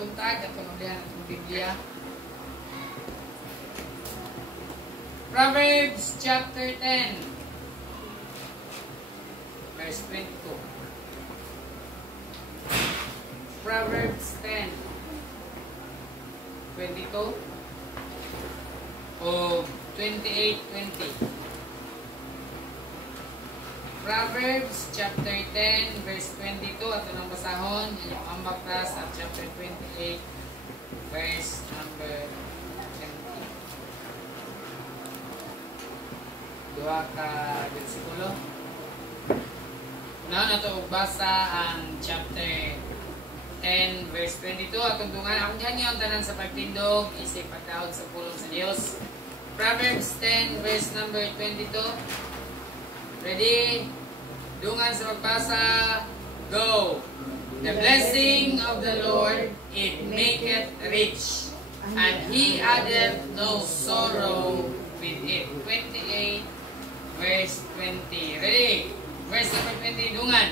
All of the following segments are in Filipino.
buntag at pamagdahan ng Biblia. Proverbs chapter 10 verse 22. Proverbs 10 22 o 28:20. Proverbs chapter 10 verse 22 ato nang basahon inyong ambak ta sa chapter 28 verse number 20. Dua ka bersikulo. Now nato basa ang chapter 10 verse 22 atong dungan akong gihangion tanan sa pagtindog isip pagdaog sa pulong sa Dios. Proverbs 10 verse number 22. Ready? Dungan sa pagbasa. Go! The blessing of the Lord, it maketh rich, and He addeth no sorrow with it. 28 verse 20. Ready? Verse number 20. Dungan.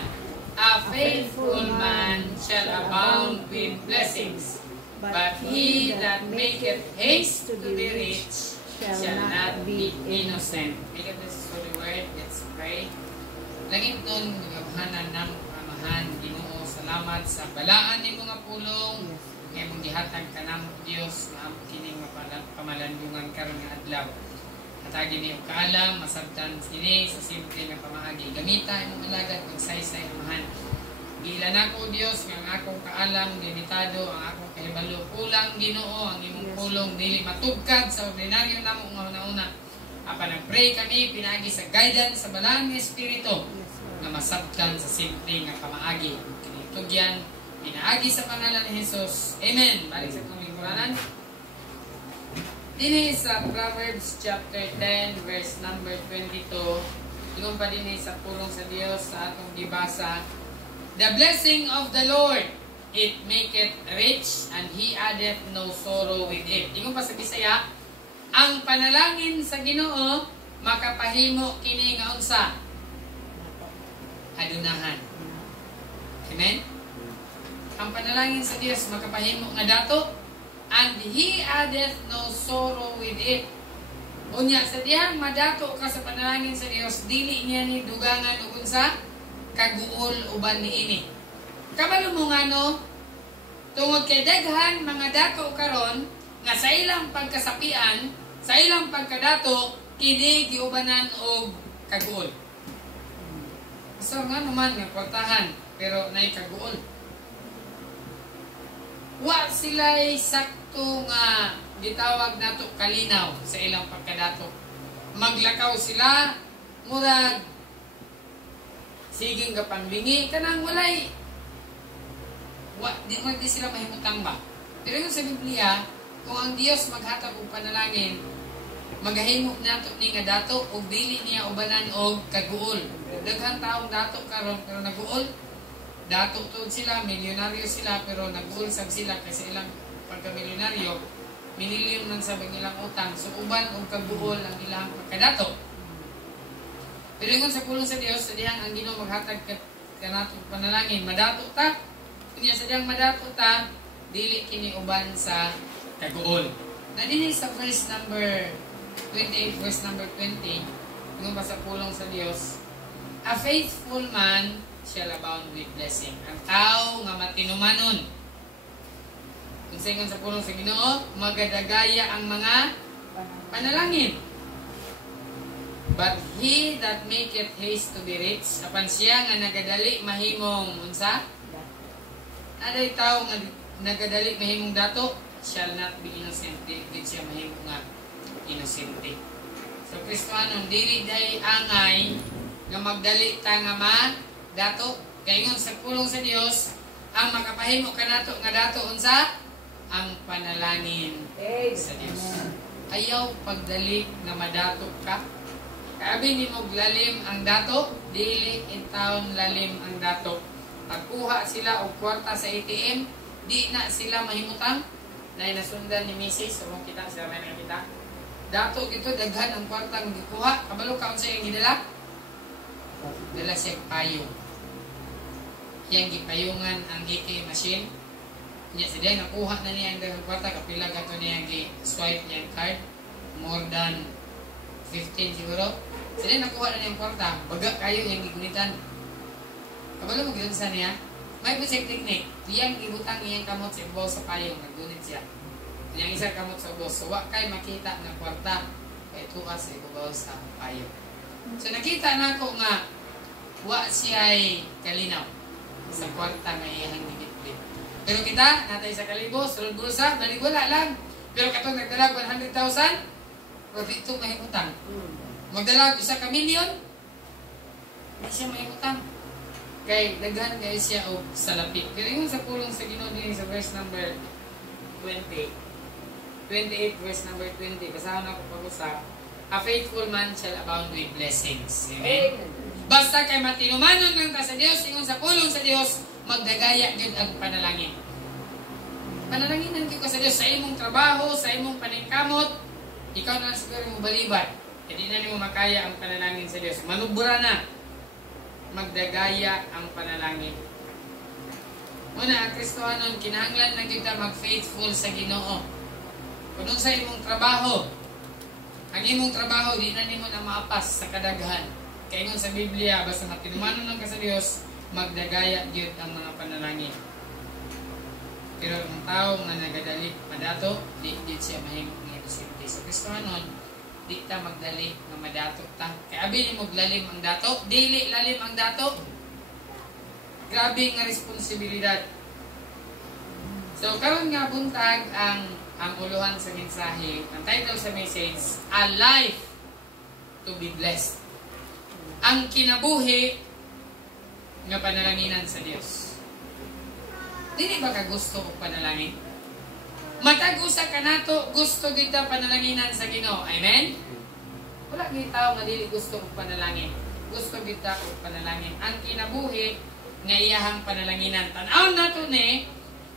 A faithful man shall abound with blessings, but he that maketh haste to be rich shall not be innocent. Make it this holy word. Let's pray. Langit nun, gagawhanan ng Amahan, Ginoo, salamat sa balaan ni mga pulong, kaya mong gihatag ka ng Diyos na kining pamalandungan karon nga adlaw. Hatagin niyo kaalam, masabtan sini sa simple nga pamahagi. Gamita imong alagad kung saysay Amahan. Bila na ko Diyos nga ang akong kaalam, limitado, ang akong kahibalo, kulang Ginoo, ang imong pulong, dili matugkad sa ordinaryo namong una-una. Apa nag-pray kami, pinagi sa guidance sa balang Espiritu na masabtan sa simple nga pamaagi. Kinitugyan, pinaagi sa pangalan ni Jesus. Amen. Balik sa itong lingkuranan. Dini sa Proverbs chapter 10 verse number 22. Tingong pa dini sa pulong sa Dios sa atong gibasa. The blessing of the Lord, it maketh rich, and He addeth no sorrow with it. Tingong pa sa Bisaya, ang panalangin sa Ginoo makapahimo kini nga unsa? Adunahan. Amen? Ang panalangin sa Dios makapahimo nga dato, and He addeth no sorrow with it. Unya sa diyang madato ka sa panalangin sa Dios, dili niya ni dugangan ug unsa kaguol uban niini. Kabalo mo nga no, tungod kay daghan mga dato karon nga sa ilang pagkasapian, sa ilang pagkadato, kini giubanan og kaguol. So nga naman nga kwartahan, pero nay kaguol. Wa sila'y sakto nga gitawag nato kalinaw sa ilang pagkadato. Maglakaw sila, murag siging kapanglingi kanang walay di sila mahimutang ba. Pero yung sa Biblia, kung ang Dios maghatag og panalangin, magahimo nato ni nga dato og dili niya ubanan og kaguol. Daghang taong dato karon pero naguol. Dato tod sila, milyonaryo sila pero naguol sab sila kasi ilang pagka-milyonaryo, mililyon man sa ilang utang. So uban og kaguol ang ilang pagkadato. Pero yung sa pulong sa Dios, sa diyang ang Ginoo maghatag kanato panalangin, madato ta. Kunya sa diyang madato ta, dili kini uban sa kaguol. Na dinhi sa verse number 28, verse number 20, yung pa sa pulong sa Dios, a faithful man shall abound with blessing. Ang tao nga matinumanon. Kung sa pulong sa Ginoo, magadagaya ang mga panalangin. But he that maketh haste to be rich, apan siya nga nagadali mahimong unsa? Aday tao nga nagadali mahimong dato, shall not be innocent. Di siya mahimong nga inosente. So Kristohanon, dili day angay nga magdali ta nga dato. Kaya ngon sa pulong sa Dios, ang makapahimo kanato nga dato unsa? Ang panalangin sa Dios. Ayaw pagdali nga madato ka. Kabi ni mo lalim ang dato, dili in town lalim ang dato. Pagkuha sila og kwarta sa ATM, di na sila mahimutang. Nay nasundan ni Mrs. So kita sila may nakita. Dato gito daghan ang kwartang gikuha. Kabalo ka unsa yung gidala? Dala siya payong. Yang gipayungan ang ATM machine. Nya si Day nakuha na niya ang daghang kwarta, kapila gato niya swipe niya ang card, more than 15 siguro. Si Day nakuha na niya ang kwarta, baga kayo yung gigunitan. Kabalo mo ginunsa niya, may busing teknik, iyang ibutang iyang kamot sa ibaw sa payong, naggunit siya. Iyang isa kamot sa ibaw, so wa kay makita ng kwarta, kay tuwa sa ibaw sa payong. So nakita na ko nga, wa siya ay kalinaw sa kwarta nga iyang gigit. Pero kita, natay sa kalibo, sulod bulsa, balik wala lang. Pero katong nagdalag 100,000, pero dito may utang. Magdalag 1 ka-milyon, hindi siya may utang. Kaya daghan kayo siya o salapi. Pero yun sa pulong sa Ginoo din sa verse number 28 verse number 20, basahan ako pag-usap. A faithful man shall abound with blessings. Amen? Basta kay matinumanon lang ta sa Dios, ingon sa pulong sa Dios, magdagaya gyud ang panalangin. Panalanginan gyud ka sa Dios sa imong trabaho, sa imong paningkamot, ikaw na siguro mo balibat. Hindi na nimo makaya ang panalangin sa Dios. Manubura na. Magdagaya ang panalangin. Una, ang Kristohanon, kinahanglan na gyud ta mag-faithful sa Ginoo. Kung sa imong trabaho, ang imong trabaho di na nimo na maapas sa kadaghan. Kaya sa Biblia, basta matinumanon lang ka sa Dios, magdagaya gyud ang mga panalangin. Pero ang tao nga nagadali madato, di siya mahimong nga simple. Sa Kristohanon, di ta magdali nga madato ta. Kaya abi mo lalim ang dato, dili lalim ang dato. Grabe nga responsibilidad. So karon nga buntag ang uluhan sa mensahe, ang title sa message, A Life to be Blessed. Ang kinabuhi nga panalanginan sa Dios. Dili ba ka gusto og panalangin? Matag usa ka nato gusto gid ta panalanginan sa Ginoo. Amen. Wala gid tawo nga dili gusto og panalangin. Gusto gid ta og panalangin. Ang kinabuhi nga iyahang panalanginan. Tan-aw nato ni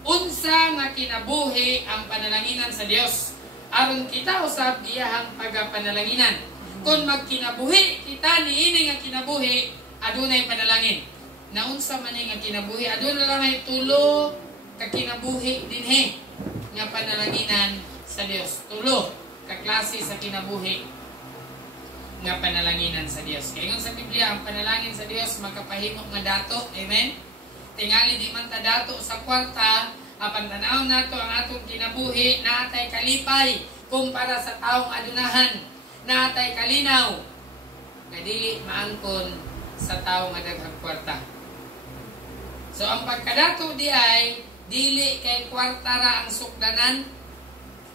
unsa nga kinabuhi ang panalanginan sa Dios. Aron kita usab iyahang pagapanalanginan. Kung magkinabuhi kita niini nga kinabuhi, adunay panalangin. Naunsa man nga kinabuhi, aduna lang ay tulo ka kinabuhi dinhi nga panalanginan sa Dios. Tulo ka klase sa kinabuhi nga panalanginan sa Dios. Kaya sa Biblia, ang panalangin sa Dios magkapahimo nga dato. Amen. Tingali di man ta dato sa kwarta, apan tanaw nato ang atong kinabuhi na atay kalipay kumpara sa taong adunahan. Na atay kalinaw nga dili maangkon sa tawo nga daghang kwarta. So ang pagkadato di ay dili kay kwarta ra ang sukdanan.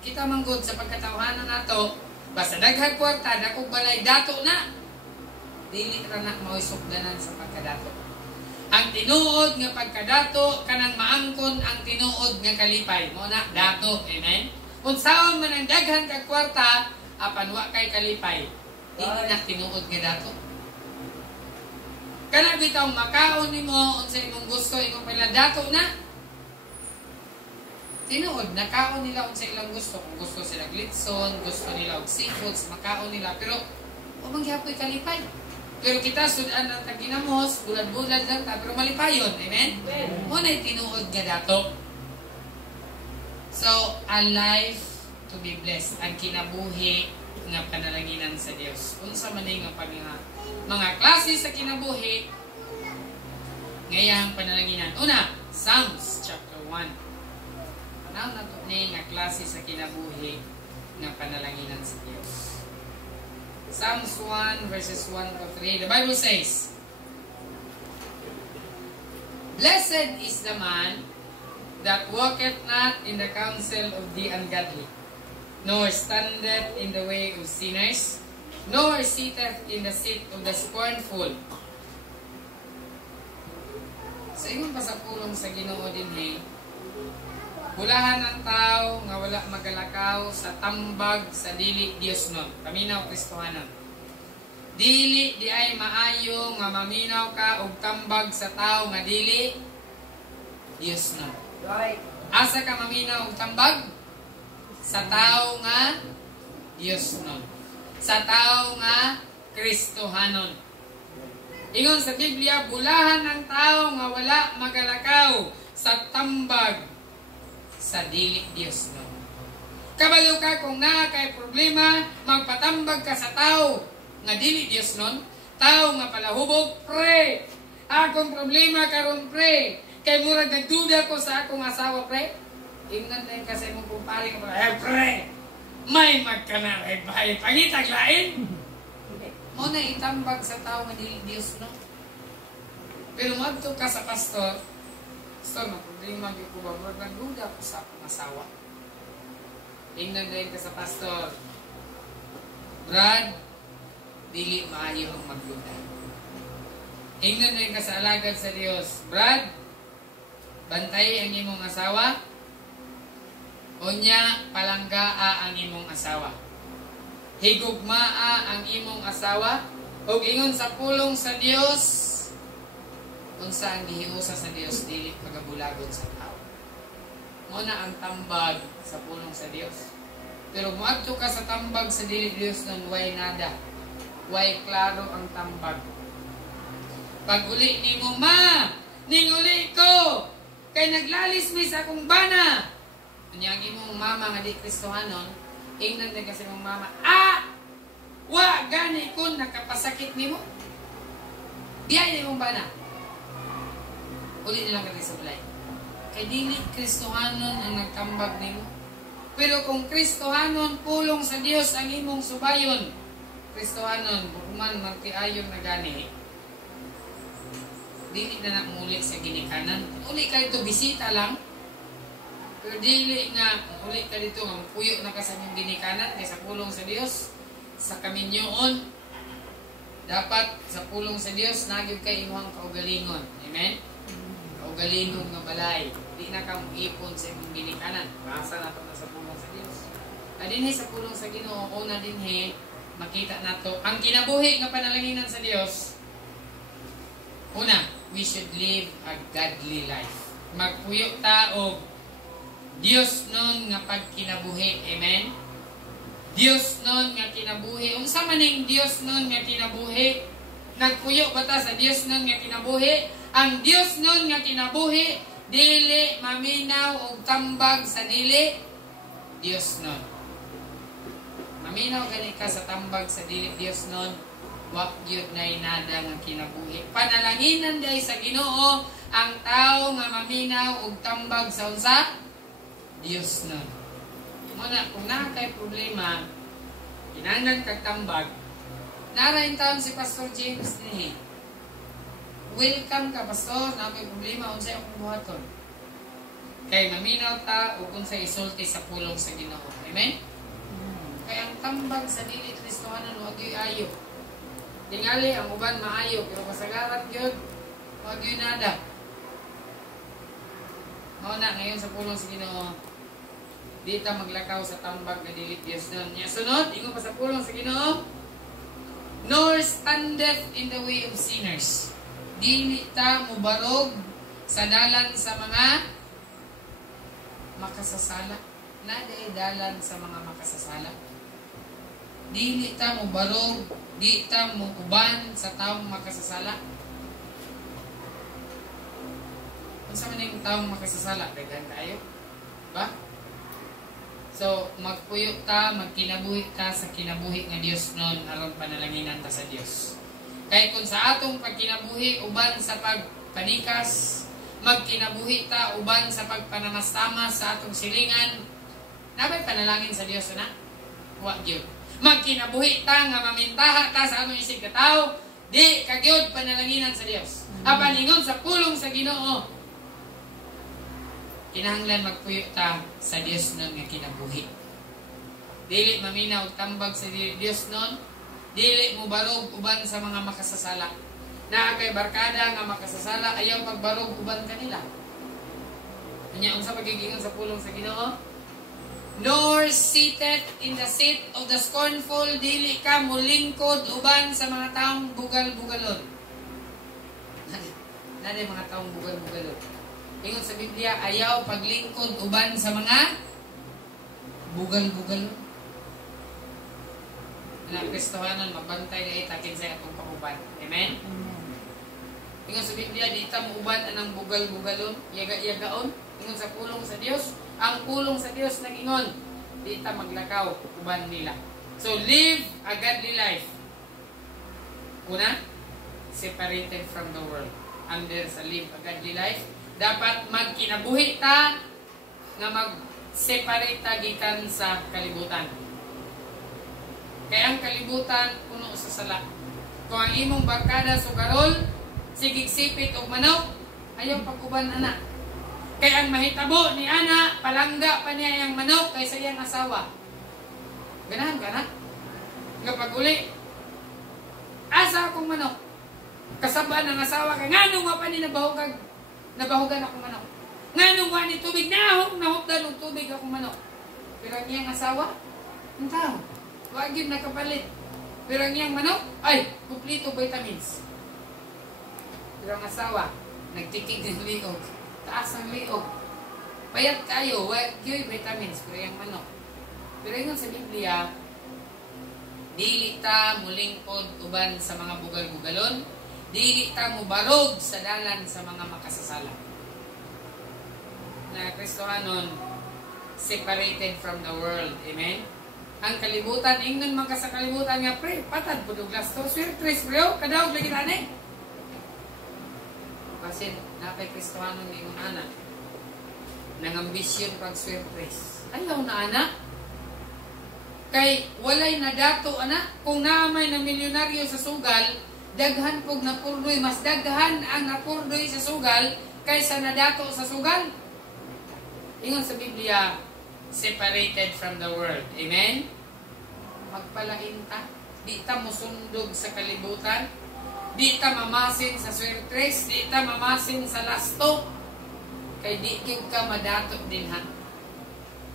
Kita manggod sa pagkatawhanan nato, basta daghang kwarta dako balay dato na. Dili ra na mao sukdanan sa pagkadato. Ang tinuod nga pagkadato kanang maangkon ang tinuod nga kalipay. Mao na dato. Amen. Unsaon man ang daghang kag kwarta, apan wa kay kalipay, hindi na tinuod nga dato. Kana bitaw makaon nimo unsa imong gusto, imong pala dato na. Tinuod nakaon nila unsa ilang gusto. Kung gusto sila glitson, gusto nila og seafoods, makaon nila, pero o mangyapoy kalipay. Pero kita sudan ang taginamos, bulad-bulad lang ta, pero malipayon. Amen? Mo na tinuod nga dato. So, a life to be blessed, ang kinabuhi nga panalanginan sa Dios. Unsa man nga mga klase sa kinabuhi ngayang panalanginan. Una, Psalms chapter 1. Tanaw na to ni nga klase sa kinabuhi nga panalanginan sa Dios. Psalms 1 verses 1 to 3. The Bible says, Blessed is the man that walketh not in the counsel of the ungodly, nor standeth in the way of sinners, nor sitteth in the seat of the scornful. Sa ingon pa sa pulong sa Ginoo dinhi, bulahan ang tao nga wala magalakaw sa tambag sa dili Dios nun. Paminaw Kristohanon. Dili di ay maayo nga maminaw ka og tambag sa tao nga dili Dios nun. Right. Asa ka maminaw og tambag? Sa tao nga Dios nun. Sa tao nga Kristohanon. Ingon sa Biblia, bulahan ng tao nga wala magalakaw sa tambag sa dili Dios no. Kabalo ka kung naa kay problema, magpatambag ka sa tao nga dili Dios nun, tao nga palahubog, pre. Akong problema karon pre. Kay murag nagduda ko sa akong asawa pre. Ingnan din kasi mong kumpare ka pre. May magkanaray bahay pangitag lain. Mo na itambag sa tao nga dili Dios no. Pero madto ka sa pastor, na problema gyud ko ba murag nagduda ko sa akong asawa. Ingnan din ka sa pastor. Brad, dili maayo ang magduda. Ingnan din ka sa alagad sa Dios. Brad, bantay ang imong asawa. Unya, palanggaa ang imong asawa. Higugmaa ang imong asawa. O ingon sa pulong sa Dios. Unsa ang gihiusa sa Dios, dili pagabulagon sa tao. Muna ang tambag sa pulong sa Dios. Pero muadto ka sa tambag sa dili Dios nang way nada. Way klaro ang tambag. Pag uli ni mo, ma, ning uli ko, kay naglalis mi sa akong bana. Kunyagi mong mama nga di Kristohanon, ingnan din kasi mong mama, wa, gani ko, nakapasakit ni mo. Biyay ni mong bana. Uli nilang kami sa bulay. Kay dili Kristohanon ang nagtambag ni mo. Pero kung Kristohanon, pulong sa Dios ang imong subayon, Kristohanon, bukuman, magtiayon na gani, dili na muli sa ginikanan. Uli ka dito, bisita lang. Pero dili nga, uli ka dito, puyo na ka sa inyong ginikanan, kaya sa pulong sa Dios, sa kaminyoon, dapat sa pulong sa Dios, nagyod kay imuhang kaugalingon. Amen? Kaugalingon nga balay. Di na ka ipon sa inyong ginikanan. Basa na ito na sa pulong sa Dios. Adinhe sa pulong sa Ginoo, una dinhe, makita na to. Ang kinabuhi nga panalanginan sa Dios, una, we should live a godly life. Magpuyo ta og Dios nun nga pagkinabuhi. Amen? Dios nun nga kinabuhi. Unsa man ning Dios nun nga kinabuhi? Nagpuyo ba ta sa Dios nun nga kinabuhi? Ang Dios nun nga kinabuhi, dili maminaw og tambag sa dili Dios nun. Maminaw gani ka sa tambag sa dili Dios nun, wa gyud nay nada nga kinabuhi. Panalanginan day sa Ginoo ang tao nga maminaw og tambag sa unsa? Dios nun. Muna, kung nakakay problema, kinanglan kag tambag, narain taon si Pastor James ni. Welcome ka, Pastor. Nakakay problema, unsay akong buhaton. Kay maminaw ta, o kung sa isulti sa pulong sa Ginoo. Amen? Kaya ang tambag sa dili Kristohanon, huwag yung ayo. Tingali, ang uban maayo, pero kasagarat yun, huwag yung nada. Mauna, ngayon sa pulong sa Ginoo, di ta maglakaw sa tambag na dili Dios nun. Nya sunod, ingon pa sa pulong sa Ginoo, nor standeth in the way of sinners. Dili ta mubarog sa dalan sa mga makasasala. Naday dalan sa mga makasasala. Dili ta mubarog, di ta muuban sa taong makasasala. Unsa man yung taong makasasala? Dagan tayo. Ba? So, magpuyo ta, magkinabuhi ta sa kinabuhi nga Dios nun, aron panalanginan ta sa Dios. Kaya kung sa atong pagkinabuhi, uban sa pagpanikas, magkinabuhi ta, uban sa pagpanamastamas sa atong silingan, nabay panalangin sa Dios na? Wa gyud. Magkinabuhi ta, nga mamintaha ta sa atong isig katao, di kagyud panalanginan sa Dios. Apalingon sa pulong sa Ginoo, kinahanglan magpuyo ta sa Dios nun nga kinabuhi. Dili maminaw tambag sa Dios nun, dili mo barog uban sa mga makasasala. Na kay barkada nga makasasala, ayaw pagbarog uban kanila. Kanya unsa pagigingon sa pulong sa Ginoo? Nor seated in the seat of the scornful, dili ka mulingkod uban sa mga taong bugal-bugalon. Nade mga taong bugal-bugalon. Ingon sa Biblia, ayaw paglingkod uban sa mga bugal-bugalon. Na Kristohanon, magbantay na itakin sa atong pauban. Amen? Ingon sa Biblia, di ta muuban anang bugal-bugalon, yaga-yagaon. Ingon sa pulong sa Dios, Ang pulong sa Dios nag-ingon, di ta maglakaw uban nila. So live a godly life. Una, separated from the world. Under sa live a godly life, dapat magkinabuhi ta nga mag-separate ta gikan sa kalibutan. Kaya ang kalibutan puno sa sala. Kung ang imong barkada sugarol, sigigsipit og manok, ayaw pag-uban anak. Kaya ang mahitabo ni ana, palangga pa niya yung manok kaysa iyang asawa. Ganahan ka na? Kapag uli, asa akong manok. Kasabaan ng asawa ka, nga nung pa ni nabahugan akong manok. Nga nung ni tubig, nahukdan ng tubig akong manok. Pero ang iyang asawa, ang tao, wag yun nakapalit. Pero ang iyang manok, ay, kumplito vitamins. Pero ang asawa, nagtikig ng liog. Taas ng liog. Payat kayo, wag yun vitamins. Pero yung manok. Pero yun sa Biblia, dili ta mulingkod uban sa mga bugal-bugalon. Dili ta mubarog sa dalan sa mga makasasala. Na Kristohanon, separated from the world. Amen? Ang kalibutan, ingnon man ka sa kalibutan nga, pre, patad po Douglas to. Swirtres, pre, kadawag lagi tanay. Kasi, napay Kristohanon ng imong anak. Nangambisyon pag swirtres. Ayaw na anak. Kay, walay na dato, anak. Kung naamay na milyonaryo sa sugal, daghan pog napurdoy, mas daghan ang napurdoy sa sugal kaysa nadato sa sugal. Ingon sa Biblia, separated from the world. Amen? Magpalain ta. Di ta musundog sa kalibutan. Di ta mamasin sa swirtres. Di ta mamasin sa lasto. Kay di ka madato din ha.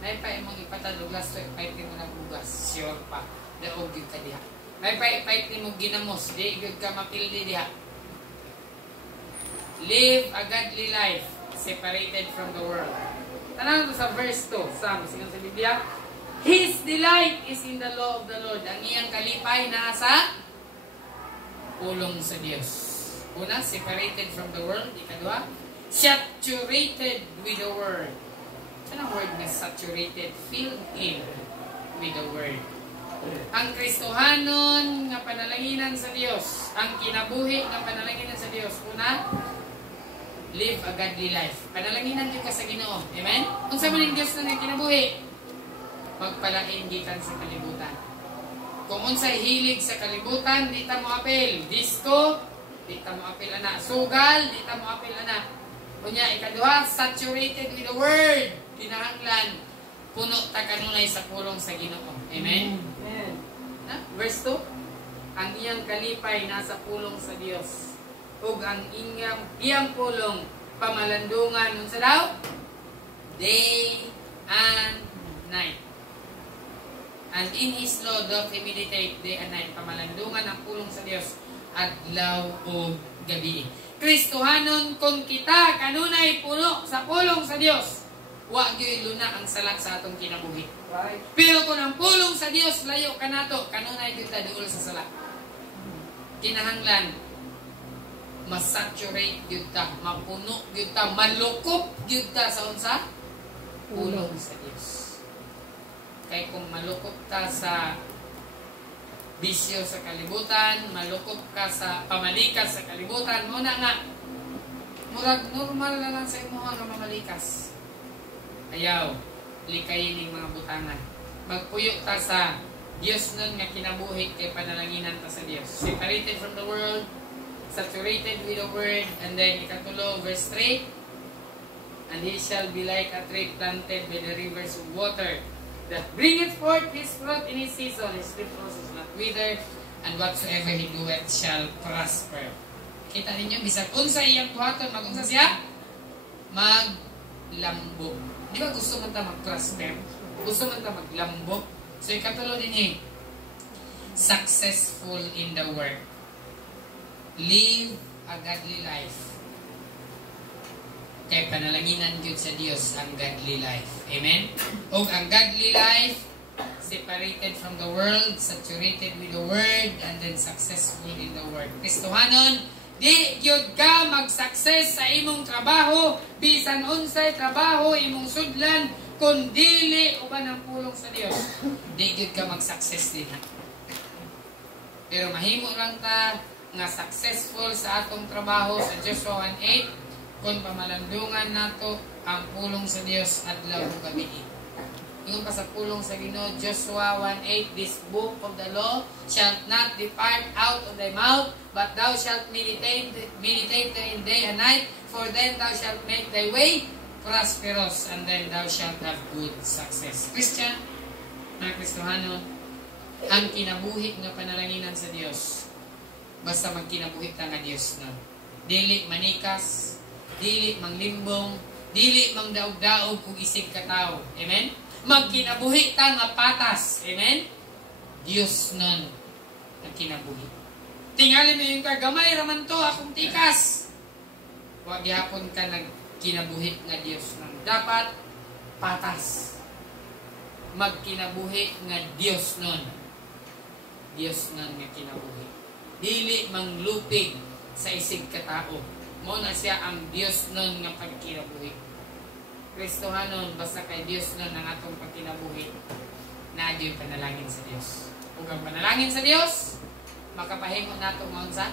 May pa imong ipatadog lasto, ipait mo na bugas. Sure pa. Daog yun ka diha. May pa ipait mo ginamos. Di yun ka mapildi diha. Live a godly life. Separated from the world. Tanang sa verse 2, sa Biblia, His delight is in the law of the Lord. Ang iyang kalipay na sa pulong sa Diyos. Una, separated from the world. Ikadua, saturated with the Word. Saan ang word na saturated? Filled in with the Word. Ang Kristohanon nga panalanginan sa Diyos. Ang kinabuhi nga panalanginan sa Diyos. Una, live a godly life. Panalanginan yung ka sa Ginoo. Amen? Kung sa maling Diyos na kinabuhi, magpalain gikan sa kalibutan. Kung unsay hilig sa kalibutan, di ta mo apel. Disco, di ta mo apel ana. Sugal, di ta mo apel ana. Kunya, ikaduha, saturated with the Word. Kinahanglan, puno ta kanunay sa pulong sa Ginoo. Amen? Amen. Verse 2, ang iyang kalipay nasa pulong sa Dios. Ug ang iyang pulong pamalandungan unsa daw? Day and night. And in His law doth he meditate day and night. Pamalandungan ang pulong sa Dios adlaw o gabi. Kristohanon, kung kita kanunay puno sa pulong sa Dios, wa gyud luna ang sala sa atong kinabuhi. Right. Pero kung ang pulong sa Dios layo kanato, kanunay gyud ta duol sa sala. Kinahanglan masaturate gyud ta, mapuno gyud ta, malukop gyud ta sa unsa? Pulong sa Dios. Kay kung malukop ta sa bisyo sa kalibutan, malukop ka sa pamalikas sa kalibutan, muna nga murag normal na lang sa imuha nga mamalikas. Ayaw, likayin ning mga butangan. Magpuyo ta sa Dios nun nga kinabuhi kay panalanginan ta sa Dios. Separated from the world, saturated with the Word, and then ikatulo, verse 3, and he shall be like a tree planted by the rivers of water, that bringeth forth his fruit in his season, his leaf is not withered, and whatsoever he doeth shall prosper. Kita ninyo, bisag unsa iyang buhaton, magunsa siya? Maglambok. Di ba gusto man ta mag-prosper? Gusto man ta maglambok? So ikatulo din successful in the work. Live a godly life. Kay panalanginan gyud sa Dios ang godly life. Amen? O ang godly life, separated from the world, saturated with the Word, and then successful in the Word. Kristohanon, di gyud ka mag-success sa imong trabaho, bisan unsay trabaho imong sudlan, Kung dili uban ang pulong sa Dios, di gyud ka mag-success din. Pero mahimo lang ta nga successful sa atong trabaho sa Joshua 1:8 kung pamalandungan nato ang pulong sa Dios adlaw ug gabi. Ingon pa sa pulong sa Ginoo, Joshua 1:8, this book of the law shall not depart out of thy mouth, but thou shalt meditate therein day and night, for then thou shalt make thy way prosperous, and then thou shalt have good success. Christian, mga Kristohano, ang kinabuhi nga panalanginan sa Dios, basta magkinabuhi ta nga Dios na. Dili manikas, dili manglimbong, dili mangdaog-daog kung isig ka tao. Amen? Magkinabuhi ta nga patas. Amen? Dios nun ang kinabuhi. Tingali mo yung kagamay raman to, akong tikas. Huwag gihapon ka nagkinabuhi nga Dios nun. Dapat patas. Magkinabuhi nga Dios nun. Dios nun nga kinabuhi. Dili manglupig sa isig katao. Mo na siya ang Dios nun nga pagkinabuhi. Kristohanon, basta kay Dios nun ang atong pagkinabuhi, na yung panalangin sa Dios. Kung ang panalangin sa Dios, makapahimo nato ngayon sa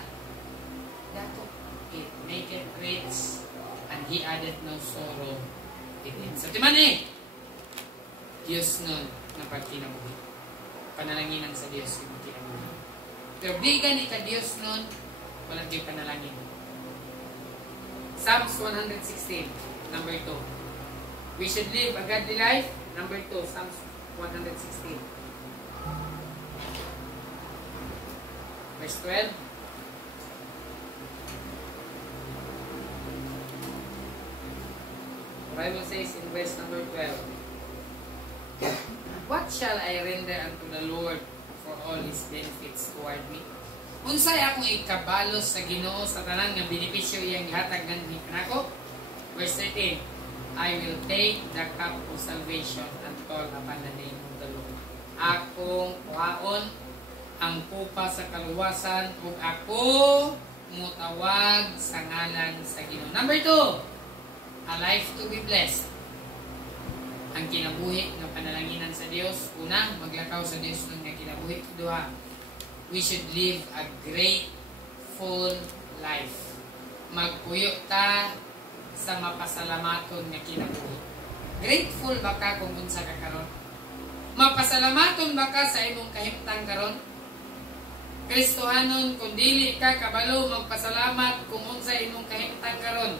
dato. It make it rich, and He added no sorrow with it. So, timan Dios nun na pagkinabuhi. Panalanginan sa Dios yung pagkinabuhi. Pero bigan ika Dios nun, walang yung panalangin. Psalms 116, number 2. We should live a godly life. Number 2, Psalms 116. Verse 12. The Bible says in verse number 12, what shall I render unto the Lord for all His benefits toward me? Unsay akong ikabalos sa Ginoo sa tanan nga benepisyo iyang gihatag nganhi kanako? Verse 13, I will take the cup of salvation and call upon the name of the Lord. Akong kuhaon ang pupa sa kaluwasan ug ako mutawag sa ngalan sa Ginoo. Number 2, a life to be blessed. Ang kinabuhi nga panalanginan sa Dios, una, maglakaw sa Dios ng nga kinabuhi. Duha, we should live a grateful life. Magpuyo ta sa mapasalamaton nga kinabuhi. Grateful ba ka kung unsa ka karon? Mapasalamaton ba ka sa imong kahimtang karon? Kristohanon, kung dili ka kabalo magpasalamat kung unsa imong kahimtang karon,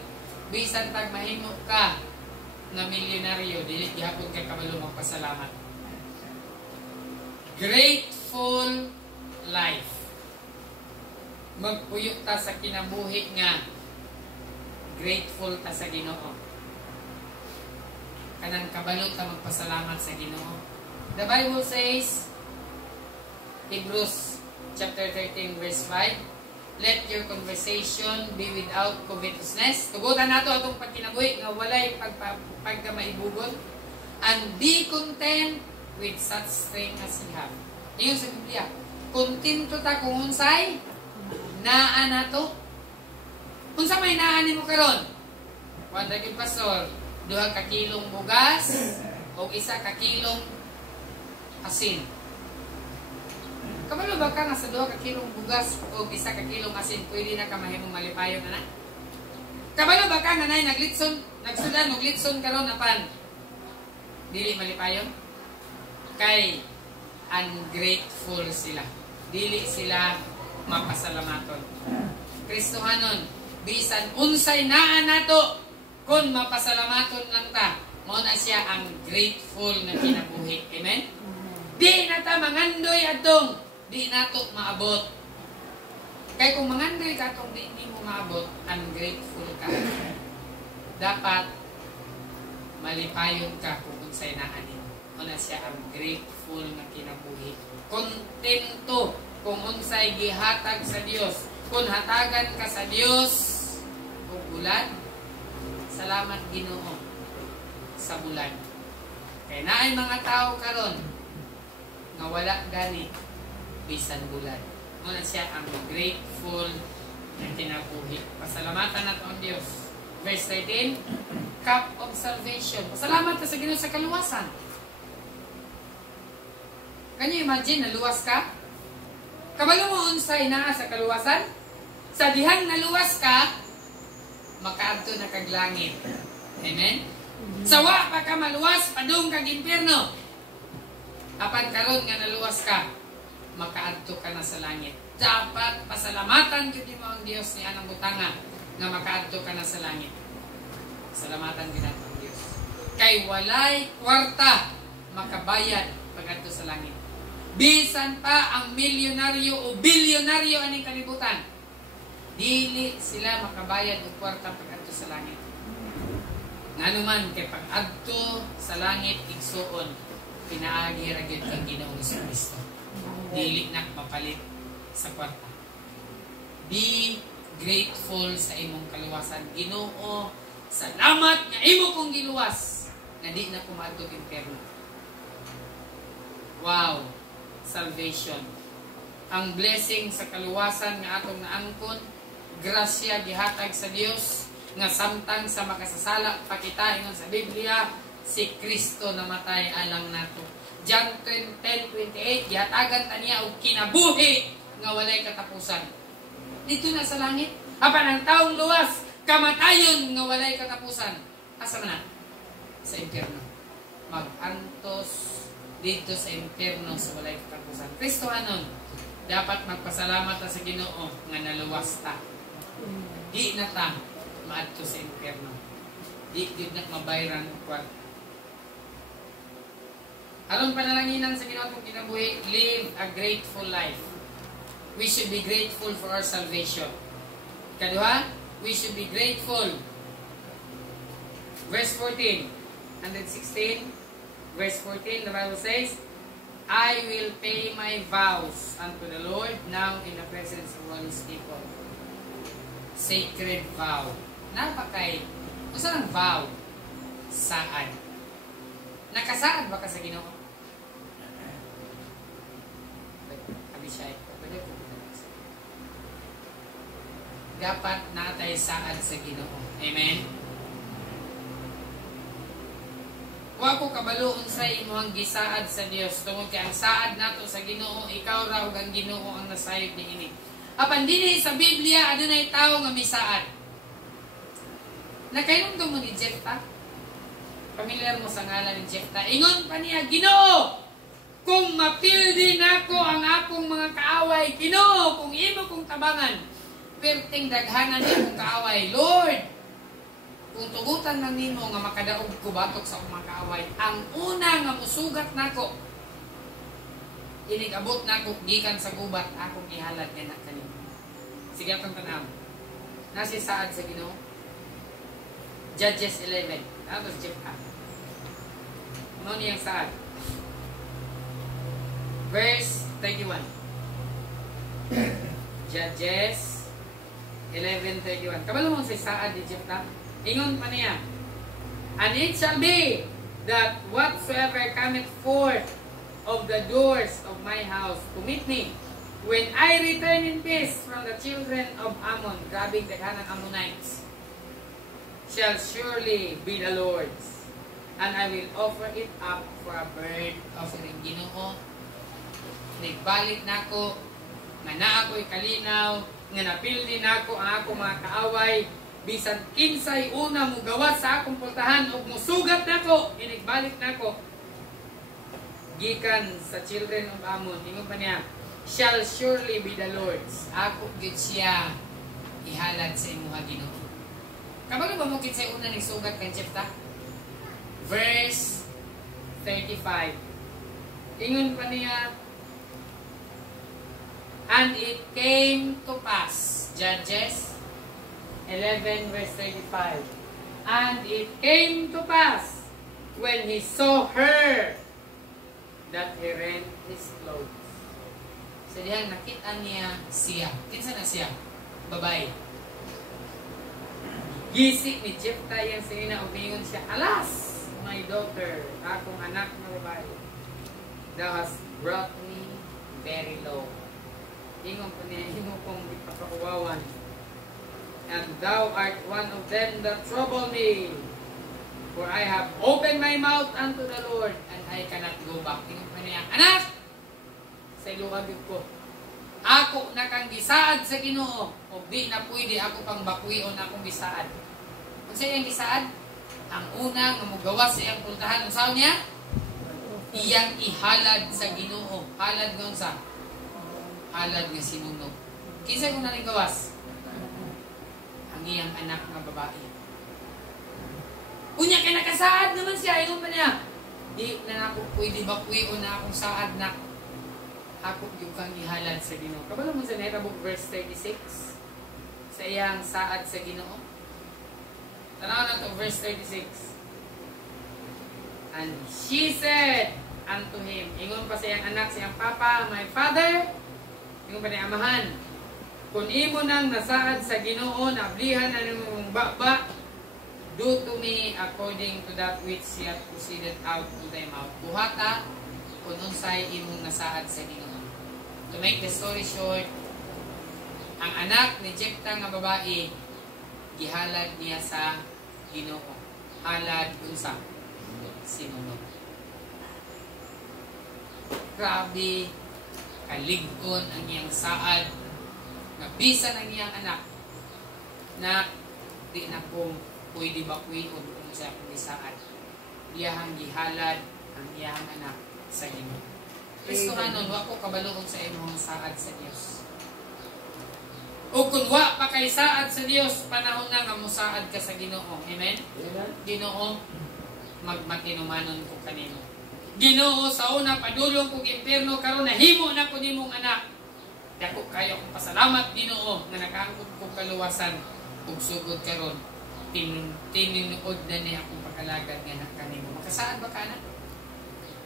bisan tag mahimo ka na milyonaryo, dili gihapon ka kabalo magpasalamat. Grateful life. Magpuyo ta sa kinabuhi nga grateful ta sa Ginoo. Kanang kabalo ta magpasalamat sa Ginoo. The Bible says, Hebrews chapter 13 verse 5, let your conversation be without covetousness. Tugutan nato atong pagkinabuhi nga walay pagkamaibugon, and be content with such thing as you have. Iyon sa Biblia. Kontento ta kung unsay naa nato. Unsa may naanin mo karon? Wala gyud pastor, 2 ka kilong bugas o 1 ka kilong asin. Kabalo ba ka nga sa 2 ka kilong bugas o 1 ka kilong asin pwede na ka mahimong malipayon na? Kabalo ba ka nga nay nagsudan og litson karon apan dili malipayon? Kay ungrateful sila. Dili sila mapasalamaton. Kristohanon, bisan unsay naa nato kun mapasalamaton lang ta, mao na siya ang grateful na kinabuhi. Amen? Di na ta mangandoy atong di nato maabot. Kay kung mangandoy ka atong di mo maabot, ungrateful ka. Dapat malipayon ka kung unsay naa nimo. Mao na siya ang grateful na kinabuhi. Kontento kung unsay gihatag sa Dios. Kung hatagan ka sa Dios o bulan, salamat Ginoo sa bulan. Kaya naay mga tao karon nga wala gani bisan bulan. Muna siya ang grateful na kinabuhi. Pasalamatan nato ang Dios. Verse 13, cup of salvation. Pasalamat ka sa Ginoo sa kaluwasan. Can you imagine, naluwas ka? Kabalo mo unsay naa sa kaluwasan? Sa dihang naluwas ka, makaadto na kag langit. Amen? Sawa pa ka maluwas, padung kag impierno. Apan karon nga naluwas ka, makaadto ka na sa langit. Dapat pasalamatan gyud mo ang Dios ni anang butanga nga makaadto ka na sa langit. Salamatan gyud ang Dios. Kay walay kwarta makabayad pag adto sa langit. Bisan pa ang milyonaryo o bilyonaryo aning kalibutan, dili sila makabayad og kwarta pag adto sa langit. Nganuman kay pag adto sa langit igsuon, pinaagi ra gyud kang Ginoong Kristo. Dili na mapalit sa kwarta. Be grateful sa imong kaluwasan. Ginoo, salamat nga imo kong giluwas na di na kumadto og impierno. Wow, salvation. Ang blessing sa kaluwasan nga atong naangkon, grasya gihatag sa Dios nga samtang sa makasasala pakita ingon sa Biblia, si Kristo namatay alang nato. John 10:28, gihatagan ta niya og kinabuhi nga walay katapusan. Dito na sa langit, apan ang taong luwas, kamatayon nga walay katapusan. Asa man na? Sa impierno. Mag-antos dito sa impierno sa walay katapusan. Kristo anon, dapat magpasalamat ta sa Ginoo nga naluwas ta. Di na ta maadto sa impierno. Di gid na mabayran og kwarta. Aron panalanginan sa Ginoo atong kinabuhi, live a grateful life. We should be grateful for our salvation. Kaduha, we should be grateful. Verse 14, 116, verse 14, the Bible says, I will pay my vows unto the Lord now in the presence of all His people. Sacred vow. Napakay, kung saan ang vow? Saad. Nakasaad ba ka sa Ginoo? Abishai. Dapat natay saad sa Ginoo. Amen? Wa ko kabalo unsay imong gisaad sa Dios tungod kay ang saad nato sa Ginoo, ikaw raw ang Ginoo ang nasayod niini. Apan dinhi sa Biblia adunay tawo nga misaad. Nakainomdom mo ni Jephthah? Familiar mo sa ngalan ni Jephthah. Ingon pa niya, Ginoo, kung mapildi nako ang akong mga kaaway, Ginoo, kung imo kong tabangan, perting daghanan niya kong kaaway, Lord, kung tugutan lang nimo nga makadaog ko batok sa akong mga kaaway, ang una nga musugat nako, inig-abot nako gikan sa gubat, akong ihalad nga na kanimo. Sige atong tanaw. Nasi saad sa Ginoo? Judges 11. Tapos Jephthah. Ano niyang saad? Verse 31. Judges 11:31. Kabalo mo sa saad ni Jephthah? Ingon pa niya, and it shall be that whatsoever cometh forth of the doors of my house to meet me, when I return in peace from the children of Ammon, grabing daghanang Ammonites, shall surely be the Lord's, and I will offer it up for a burnt offering. Ginoo, nagbalik nako nga naa ko'y kalinaw, nga napildi nako ang akong mga kaaway, bisan kinsay una mo gawa sa akong pultahan ug musugat nako, inigbalik nako gikan sa children of Ammon. Ingon pa niya, shall surely be the Lord's. Ako gid siya ihalad sa imuha Ginoo. Kabalo ba mo kinsay una ni sugat kang Jephthah? Verse 35. Ingon pa niya, and it came to pass, Judges 11 verse 35. And it came to pass when he saw her that he rent his clothes. So diyan nakita niya siya. Kinsa na siya? Babae. Gisik ni Jephthah yan sinina umingon siya, alas, my daughter, akong anak na babae, thou hast brought me very low. Ingon po niya, ingon kong ipakawawan. And thou art one of them that trouble me. For I have opened my mouth unto the Lord, and I cannot go back. Tingnan pa niya, anak! Sa iluhagod ko. Ako na kang gisaad sa Ginoo, o di na pwede ako pang bakwion akong gisaad. Kung sa iyang gisaad, ang unang mamugawas sa iyang pultahan, ang sao niya? Iyang ihalad sa Ginoo. Halad nga sa? Halad nga sinunog. Kinsa kung naning gawas? Ang iyang anak na babae. Unya kay nakasaad naman siya, ingon pa niya. Di na ako pwede bakwion na akong saad na ako yung kang ihalad sa Ginoo. Kabalo mo sa Nehemiah verse 36? Sa iyang saad sa Ginoo. Tanaw na to verse 36. And she said unto him, ingon pa sa iyang anak, sa iyang papa, my father, ingon pa niya, amahan, kung imo nang nasaad sa Ginoo, naablihan na nimong baba, do to me according to that which she hath proceeded out to thy mouth. Buhata, kung unsay imong nasaad sa Ginoo. To make the story short, ang anak ni Jepta nga babae, gihalad niya sa Ginoo. Halad unsa? Sinunog. Grabe, kaligkon ang iyang saad, nabisan ang iyang anak, na di na kong pwede bakwion kung siya kong isaad. Iyahang gihalad ang iyang anak sa Ginoo. Kristohanon, wa ko kabaluon sa imong saad sa Dios. O kung wa pa kay saad sa Dios, panahon na nga mosaad ka sa Ginoo. Amen? Ginoo, magmatinumanon ko kanimo. Ginoo, sa una padulong kong impierno karon nahimo na ko nimong anak. Dako kayo akong pasalamat, Ginoo, nga nakaangkot ko kaluwasan ug sugod karon tinuod na ni akong pagkalagad nga anak kanimo. Makasaad ba ka na?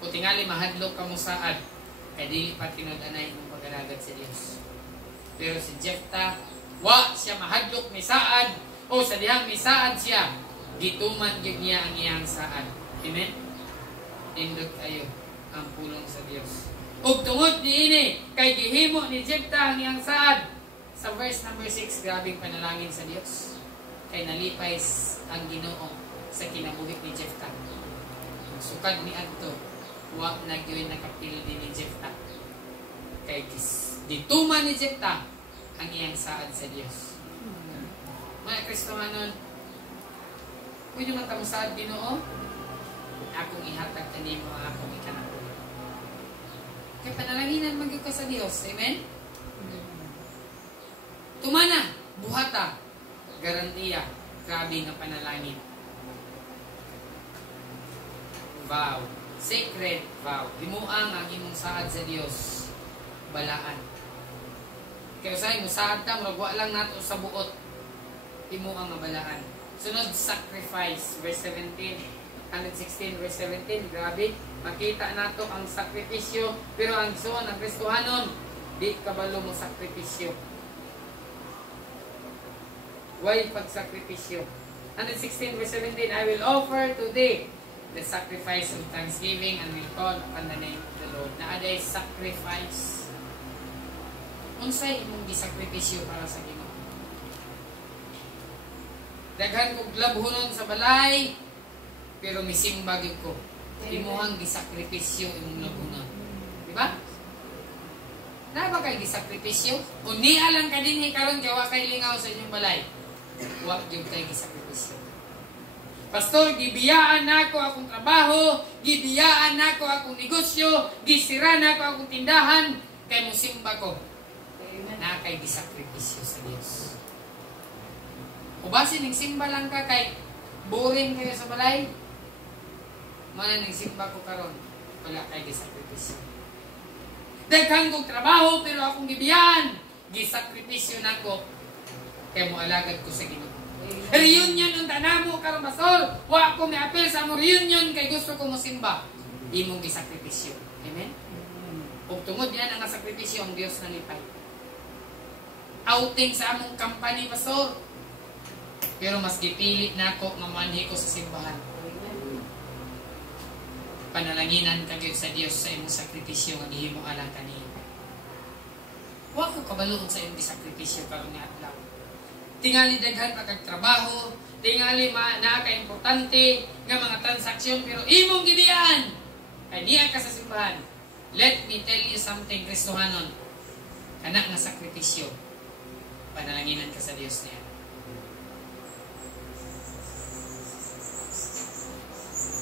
O tingali mahadlok ka mo saad, kay dili pa tinud-anay mong pag-alagad sa Dios. Pero si Jepta, wa siya mahadlok ni saad, o sa dihang ni saad siya, gituman gyud niya ang iyang saad. Amen? Indot ayo ang pulong sa Dios. Ug tungod niini, kay gihimo ni Jepta ang iyang saad, sa verse number 6, grabing panalangin sa Dios. Kay nalipay ang Ginoo sa kinabuhi ni Jepta. Sukad ni adto, wa na gyud nakapildi ni Jepta. Kay dituman ni Jepta ang iyang saad sa Dios. Mga Kristohanon, pwede man kamo saad Ginoo, akong ihatag kanimo ang akong ikanabuhi. Kay panalanginan man gyud ka sa Dios. Amen? Tumana, buhata, garantiya, grabe nga panalangin. Vow. Sacred vow. Himuang ang imong saad sa Dios. Balaan. Kaya usay mo saad ta, magwa lang nato sa buot. Himuang nga balaan. Sunod, sacrifice. Verse 17. 116 verse 17. Grabe. Makita nato ang sakripisyo. Pero ang suon, ang Kristohanon, di kabalo mo sakripisyo. Why pagsakripisyo? 116 verse 17. I will offer today the sacrifice of thanksgiving and will call upon the name of the Lord. Naaday sacrifice. Unsay imong gisakripisyo para sa Ginoo? Daghan kog labhunon sa balay, pero misimba gyud ko. Imuhang gisakripisyo imong labhunon. Di ba? Na ba kay gisakripisyo? Kung niya lang ka dinhi karon kay wa kay lingaw sa inyong balay, wa gyud kay gisakripisyo. Pastor, gibiyaan nako akong trabaho, gibiyaan nako akong negosyo, gisira nako akong tindahan, kay musimba ko. Na kay gisakripisyo sa Dios. O basi nagsimba lang ka kay boring kayo sa balay, mana nagsimba ko karon, wala kay gisakripisyo. Daghang kong trabaho pero akong gibiyaan, gisakripisyo nako kay moalagad ko sa Ginoo. Reunion ang tanamo karon pastor, wa ko miapil sa mo reunion kay gusto ko mo simba. Imong gisakripisyo. Amen. Ug tungod diyan ang sakripisyo ang Dios nalipay. Outing sa among company pastor. Pero mas gipilit nako mamanhi ko sa simbahan. Panalanginan ka gyud sa Dios sa imong sakripisyo nga gihimo alang kaniya. Wa ko kabaluon sa imong sakripisyo karon nga adlaw. tingali daghan pa kag trabaho, tingali nakaka-importante nga mga transaksyon, pero imong gibiyaan kay niya ka sa simbahan. Let me tell you something, Kristohanon. Kana nga sakripisyo, panalanginan ka sa Dios niya.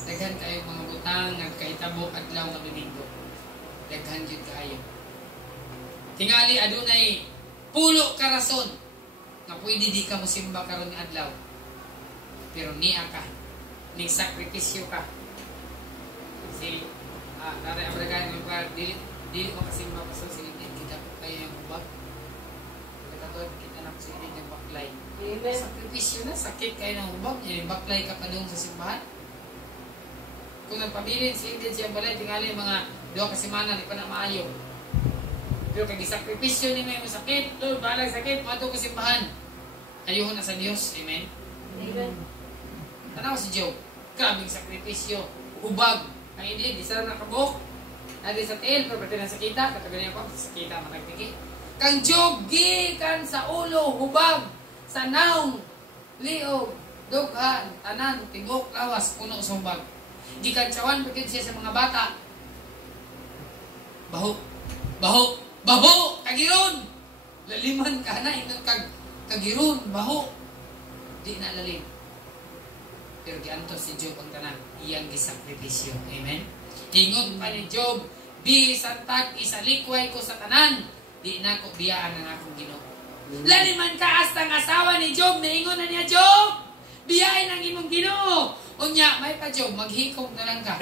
Daghan kayo mga butang nagkahitabo adlaw nga Domingo. Daghan gyud kayo. Tingali adunay pulo ka rason nga pwede di ka mosimba karon nga adlaw. Pero niya ka, ning sakripisyo ka. Kasi dari abragan yung par dili mo kasimba pa sa silid kita kaya yung hubag. Katod kita na sa silid yung baklay. Sakripisyo na sakit kayo ng hubag, baklay ka pa doon sa simbahan. Kung nagpabilin si Ingrid siya balay, tingali mga 2 kasimana, di pa na maayo. Pero kag isakripisyo ni may masakit, Lord, balag sakit, mato ko simbahan. Ayuhon na sa Dios, amen? Amen. Tanaw si Job, grabing sakripisyo, ubag. Ang hindi, di sa nakabok, nadi sa tail, pero pati na sakita, katagal niya ko, sakita, matagtiki. Kang Job, gikan sa ulo, hubag, sa naong, liog, dughan, tanan, tibok, lawas, puno sa hubag. Gikantsawan pagkid siya sa mga bata. Baho, baho, baho, kagiron. Laliman ka na, ingat kagiron, baho. Di na lalim. Pero gianto si Job ang tanan, iyang gisakripisyo. Amen? Ingon pa ni Job, bisan tag isalikway ko sa tanan, di na ko biyaan ang akong Ginoo. Laliman ka hasta ang asawa ni Job, naingon na niya, Job, biyain ang imong Ginoo. Unya, may pa Job, maghikog na lang ka.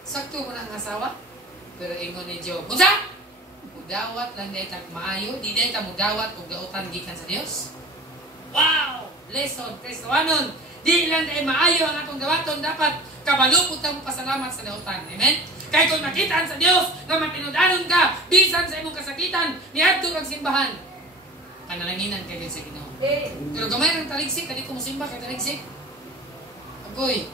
Sakto mo na ang asawa. Pero ingon ni Job, unsa? Mudawat lang dahil tag maayo, di dahil ta mudawat o gautan gikan sa Dios. Wow! Lesson, Kristohanon. Di lang dahil maayo ang atong gawaton, dapat kabalupot ang pasalamat sa dautan. Amen? Kaya kung nakitaan sa Dios, na matinudanon ka, bisan sa imong kasakitan, niadto kang simbahan. Panalanginan kayo sa Ginoo. Pero gamay ng taligsik, kadi ko musimba kay taligsik. Agoy,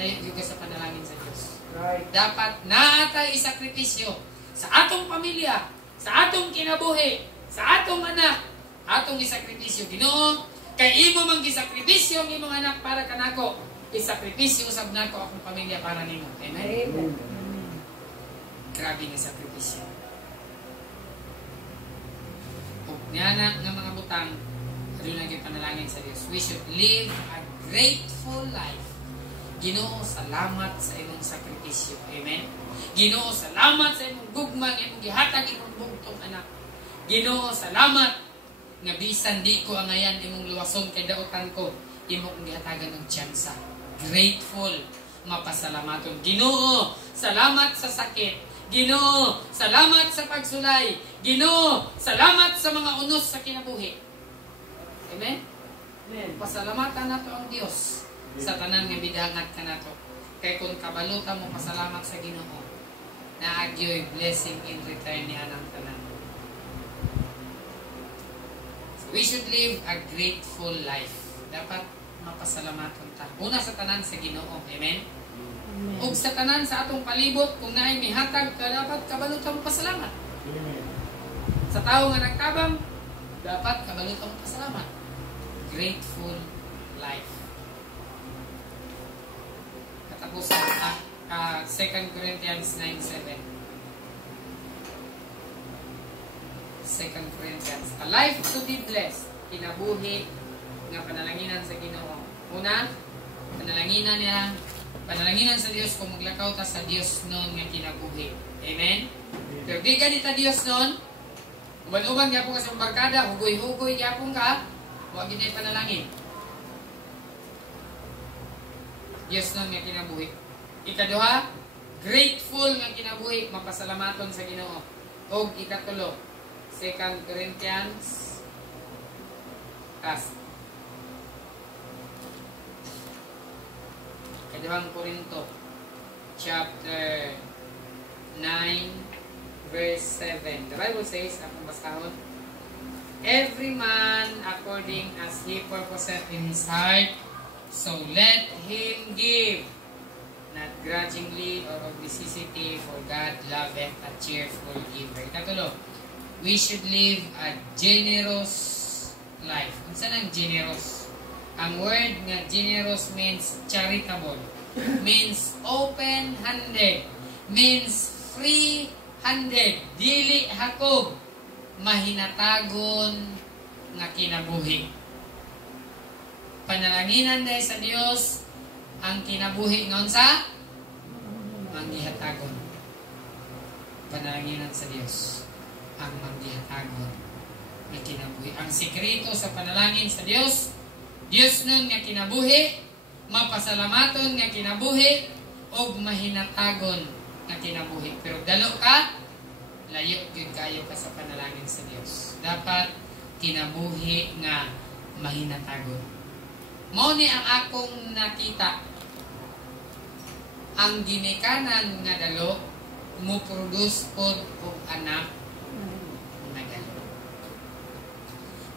layo juga sa panalangin sa Diyos. Right. Dapat naatay isakripisyo sa atong pamilya, sa atong kinabuhi, sa atong anak, atong isakripisyo. Ginoo, kay imo mang gisakripisyo ang imong anak para kanako, isakripisyo usab nako akong pamilya para nimo. Amen? Amen. Grabe nga sakripisyo. Ug niana nga mga butang, aduna gyud panalangin sa Dios. We should live a grateful life. Ginoo, salamat sa imong sakripisyo. Amen? Ginoo, salamat sa imong gugma nga imong gihatag imong bugtong anak. Ginoo, salamat nga bisan di ko angayan imong luwason kay dautan ko, imong gihatagan og tsansa. Grateful, mapasalamaton. Ginoo, salamat sa sakit. Ginoo, salamat sa pagsulay. Ginoo, salamat sa mga unos sa kinabuhi. Amen? Amen. Pasalamatan nato ang Dios sa tanan nga bidangat ka nato. Kay kung kabalutan mo pasalamat sa Ginoo, naagyoy blessing in return niya ng tanan. So we should live a grateful life. Dapat mapasalamatan ta. Una sa tanan sa Ginoo. Amen? Amen. Ug sa tanan sa atong palibot, kung naay mihatag ka, dapat kabalutan mo pasalamat. Amen. Sa tao nga nagtabang, dapat kabalutan mo pasalamat. Grateful life. Katapusan 2 Corinthians 9:7. 2 Corinthians. A life to be blessed. Kinabuhi nga panalanginan sa Ginoo. Una, panalaginan sa Dios kung maglakaw ta sa Dios noon nga kinabuhi. Amen? Pero di ka dita Dios noon, uban-uban gyapon ka sa barkada, hugoy-hugoy gyapon ka, huwag ginay panalangin. Dios noon nga kinabuhi. Ikaduha, grateful nga kinabuhi, mapasalamaton sa Ginoo. O ikatulo, 2 Corinthians Kaduhang Korinto chapter 9 verse 7. The Bible says, akong basahon, every man according as he purposeth in his heart, so let him give, not grudgingly or of necessity, for God loveth a cheerful giver. Ikatulo, we should live a generous life. Unsa nang generous? Ang word nga generous means charitable, means open-handed, means free-handed, dili hakob, mahinatagon nga kinabuhi. Panalanginan dahil sa Dios ang kinabuhi ngon sa manggihatagon. Panalanginan sa Dios ang manggihatagon nga kinabuhi. Ang sikreto sa panalangin sa Dios, Dios nun nga kinabuhi, mapasalamaton nga kinabuhi, o mahinatagon nga kinabuhi. Pero dalo ka, layo gyud kayo ka sa panalangin sa Dios. Dapat kinabuhi nga mahinatagon. Mao ni ang akong nakita. Ang ginikanan nga dalo mo produce pod og anak nga dalo.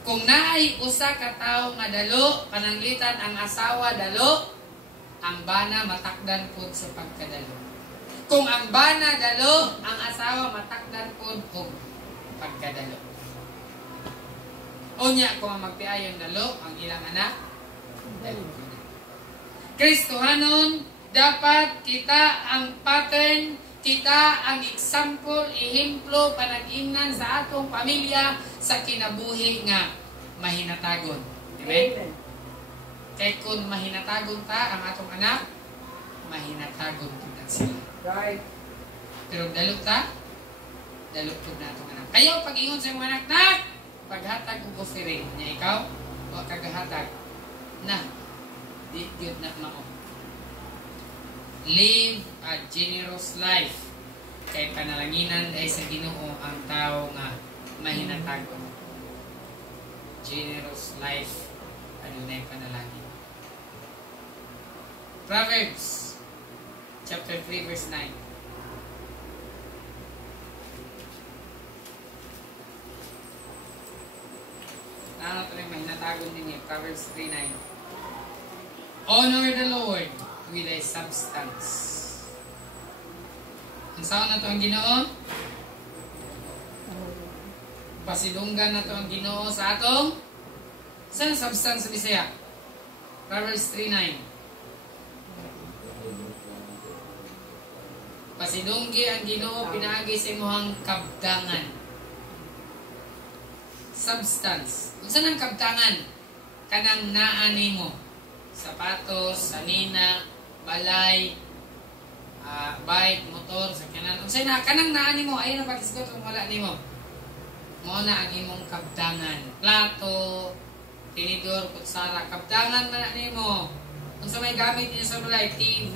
Kung naay usa ka tawo nga dalo, pananglitan ang asawa dalo, ang bana matakdan pod sa pagkadalo. Kung ang bana dalo, ang asawa matakdan pod og pagkadalo. Unya kung ang magtiayong dalo, ang ilang anak dalo. Kristohanon, dapat kita ang pattern, kita ang example, ehemplo, panag-ingnan sa atong pamilya sa kinabuhi nga mahinatagon. Amen? Kaya kung mahinatagon ta ang atong anak, mahinatagon na sila. Right. Pero dalo ta, dalo po na atong anak. Kayo, pag-ingon sa mga anak, nak, paghatag o offering niya ikaw, o kagahatag, na, di good na mao. Live a generous life. Kay panalanginan ay sa Ginoo ang tao nga mahinatagon. Generous life, adunay panalangin. Proverbs chapter 3 verse 9. Ano ito rin mahinatagon din eh. Proverbs 3:9. Honor the Lord with a substance. Ang saan na ito ang Ginoo? Pasidunggan na ito ang Ginoo sa atong saan substance sa Bisaya? Proverbs 3:9. Pasidunggi ang Ginoo pinaagi sa imuhang kabdangan. Substance. Unsa nang kabdangan? Kanang naa nimo. Sapatos, sanina, balay, bike, motor, sakyanan. Unsay na kanang naa nimo ayon na paghisgot kung wala nimo. Mao na ang imong kabdangan. Plato, tinidor, kutsara, kabdangan man na nimo. Unsa may gamit niyo sa balay? TV,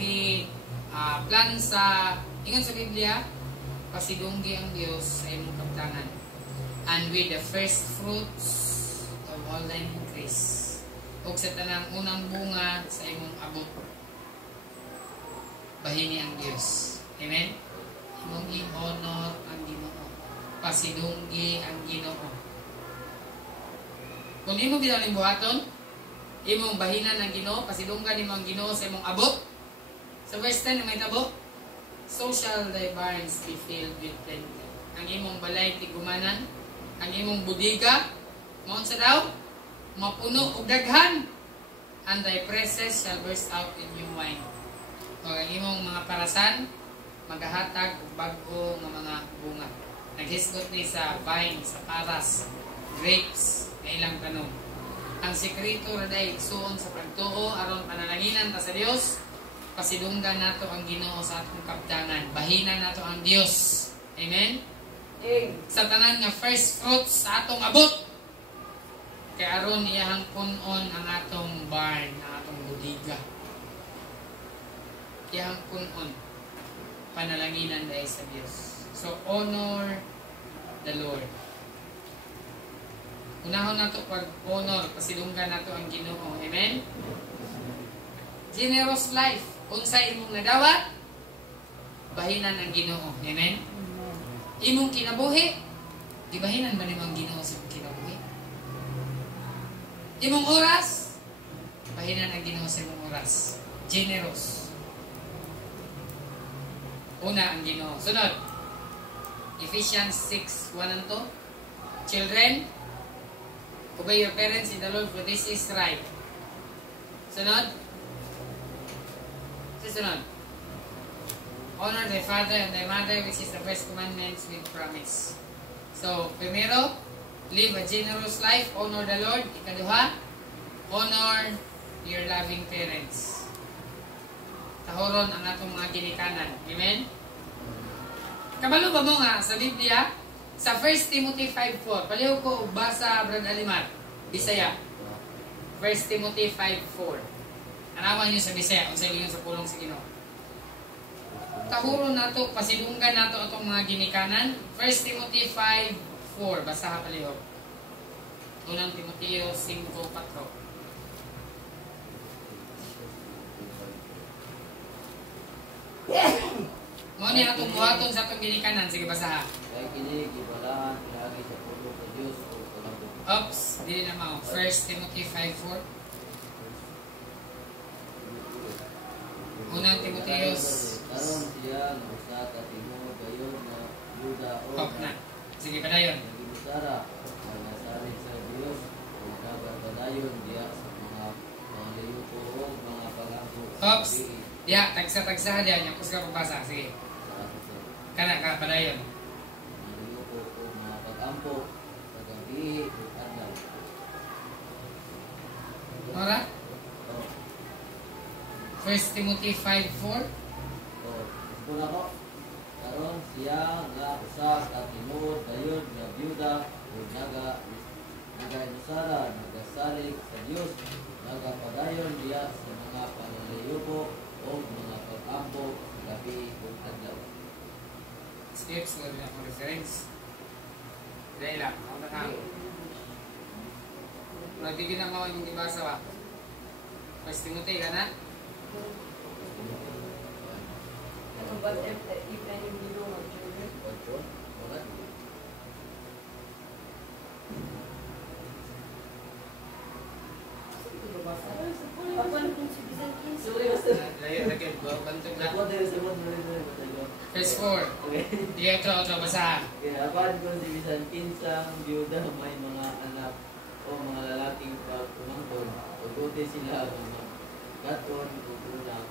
plansa. Ingon sa Biblia, pasidunggi ang Dios sa imong kabdangan. And with the first fruits of all thine increase. O sa tanang unang bunga sa imong abot. Bahini ang Dios. Amen? Imong i-honor ang Ginoo. Pasidunggi ang Ginoo. Kung imong ginawang buhaton, imong bahinan ang Ginoo, pasidunggan imong ang Ginoo sa imong abot. Sa verse 10 may tabo, so shall thy barns be filled with plenty. Ang imong balay tigumanan, ang imong budiga, maun sa daw, mapuno og daghan, and thy presses shall burst out in new wine. O ang imong mga parasan, magahatag og bag-o nga mga bunga. Naghisgot ni sa vine, sa paras, grapes, nga ilang tanom. Ang sekreto ra day igsuon sa pagtuo aron panalanginan ta sa Dios. Pasidunggan nato ang Ginoo sa atong kabdangan. Bahinan nato ang Dios. Amen? Sa tanan nga first fruits sa atong abot. Kay aron iyahang punon ang atong barn, ang atong budiga. Iyahang punon. Panalanginan dahil sa Dios. So, honor the Lord. Unahon nato pag-honor, pasidunggan nato ang Ginoo. Amen? Generous life. Unsay imong nadawat, bahinan ang Ginoo. Amen? Imong kinabuhi, gibahinan ba nimo ang Ginoo sa imong kinabuhi? Imong oras, bahinan ang Ginoo sa imong oras. Generous. Una ang Ginoo. Sunod, Ephesians 6:1-2. Children, Obey your parents in the Lord, for this is right. Sunod? Sunod. Honor thy father and thy mother, which is the first commandments with promise. So, primero, live a generous life, honor the Lord. Ikaduha, honor your loving parents. Tahoron ang atong mga ginikanan. Amen? Kabalo ba mo nga sa Biblia? Sa 1 Timothy 5:4. Paliw ko basa Brad Alimar. Bisaya. 1 Timothy 5:4. Anawan nyo sa Bisaya kung sa inyo sa pulong sa Ginoo. Tahuron nato, pasidunggan nato atong mga ginikanan. 1 Timothy 5:4. Basa ha paliw. Unang Timoteo 5:4. Mo ni atong buhaton sa atong ginikanan. Sige, basa ha. Kaya kini gibalaan lagi sa pulo sa Dios o kanang Oops, dili na mao. 1 Timothy 5:4. Unang Timoteos. Karon siya nga usa ka tinuod gayon na Yuda o Hop na. Sige, padayon. nagibisara nga nasari sa Dios o nagabadayon diya sa mga liyuko o mga pagangko. Oops. Ya, tagsa-tagsa diyan. Yung ka pagbasa. Sige. Kana ka, padayon. Mga liyuko o mga pagampo sa gabi o adlaw. Ora? 1 Timothy 5:4. Kung ako, karon siya nga usa ka tinuod dayon nga byuda o nagainusara, nagasalig sa Dios, nagapadayon diya sa mga pangaliyuko o mga pag-ampo sa gabi o adlaw. Steps na rin akong reference. Dahil lang. Ako na nga. Nagiging na mga yung ibasa ba? 1 Timothy ka na? But if any of you have children, Ocho, wala. apa na kung si Bisan 15? Sorry, master. Layo, lagyan ko. Bantog na. Ako tayo sa mga nalito. Verse 4. Okay. Di otro, basa. Kaya apan kung si bisan kinsang byuda may mga anak o mga lalaking pagkumangkon, uguti sila mga katon o unang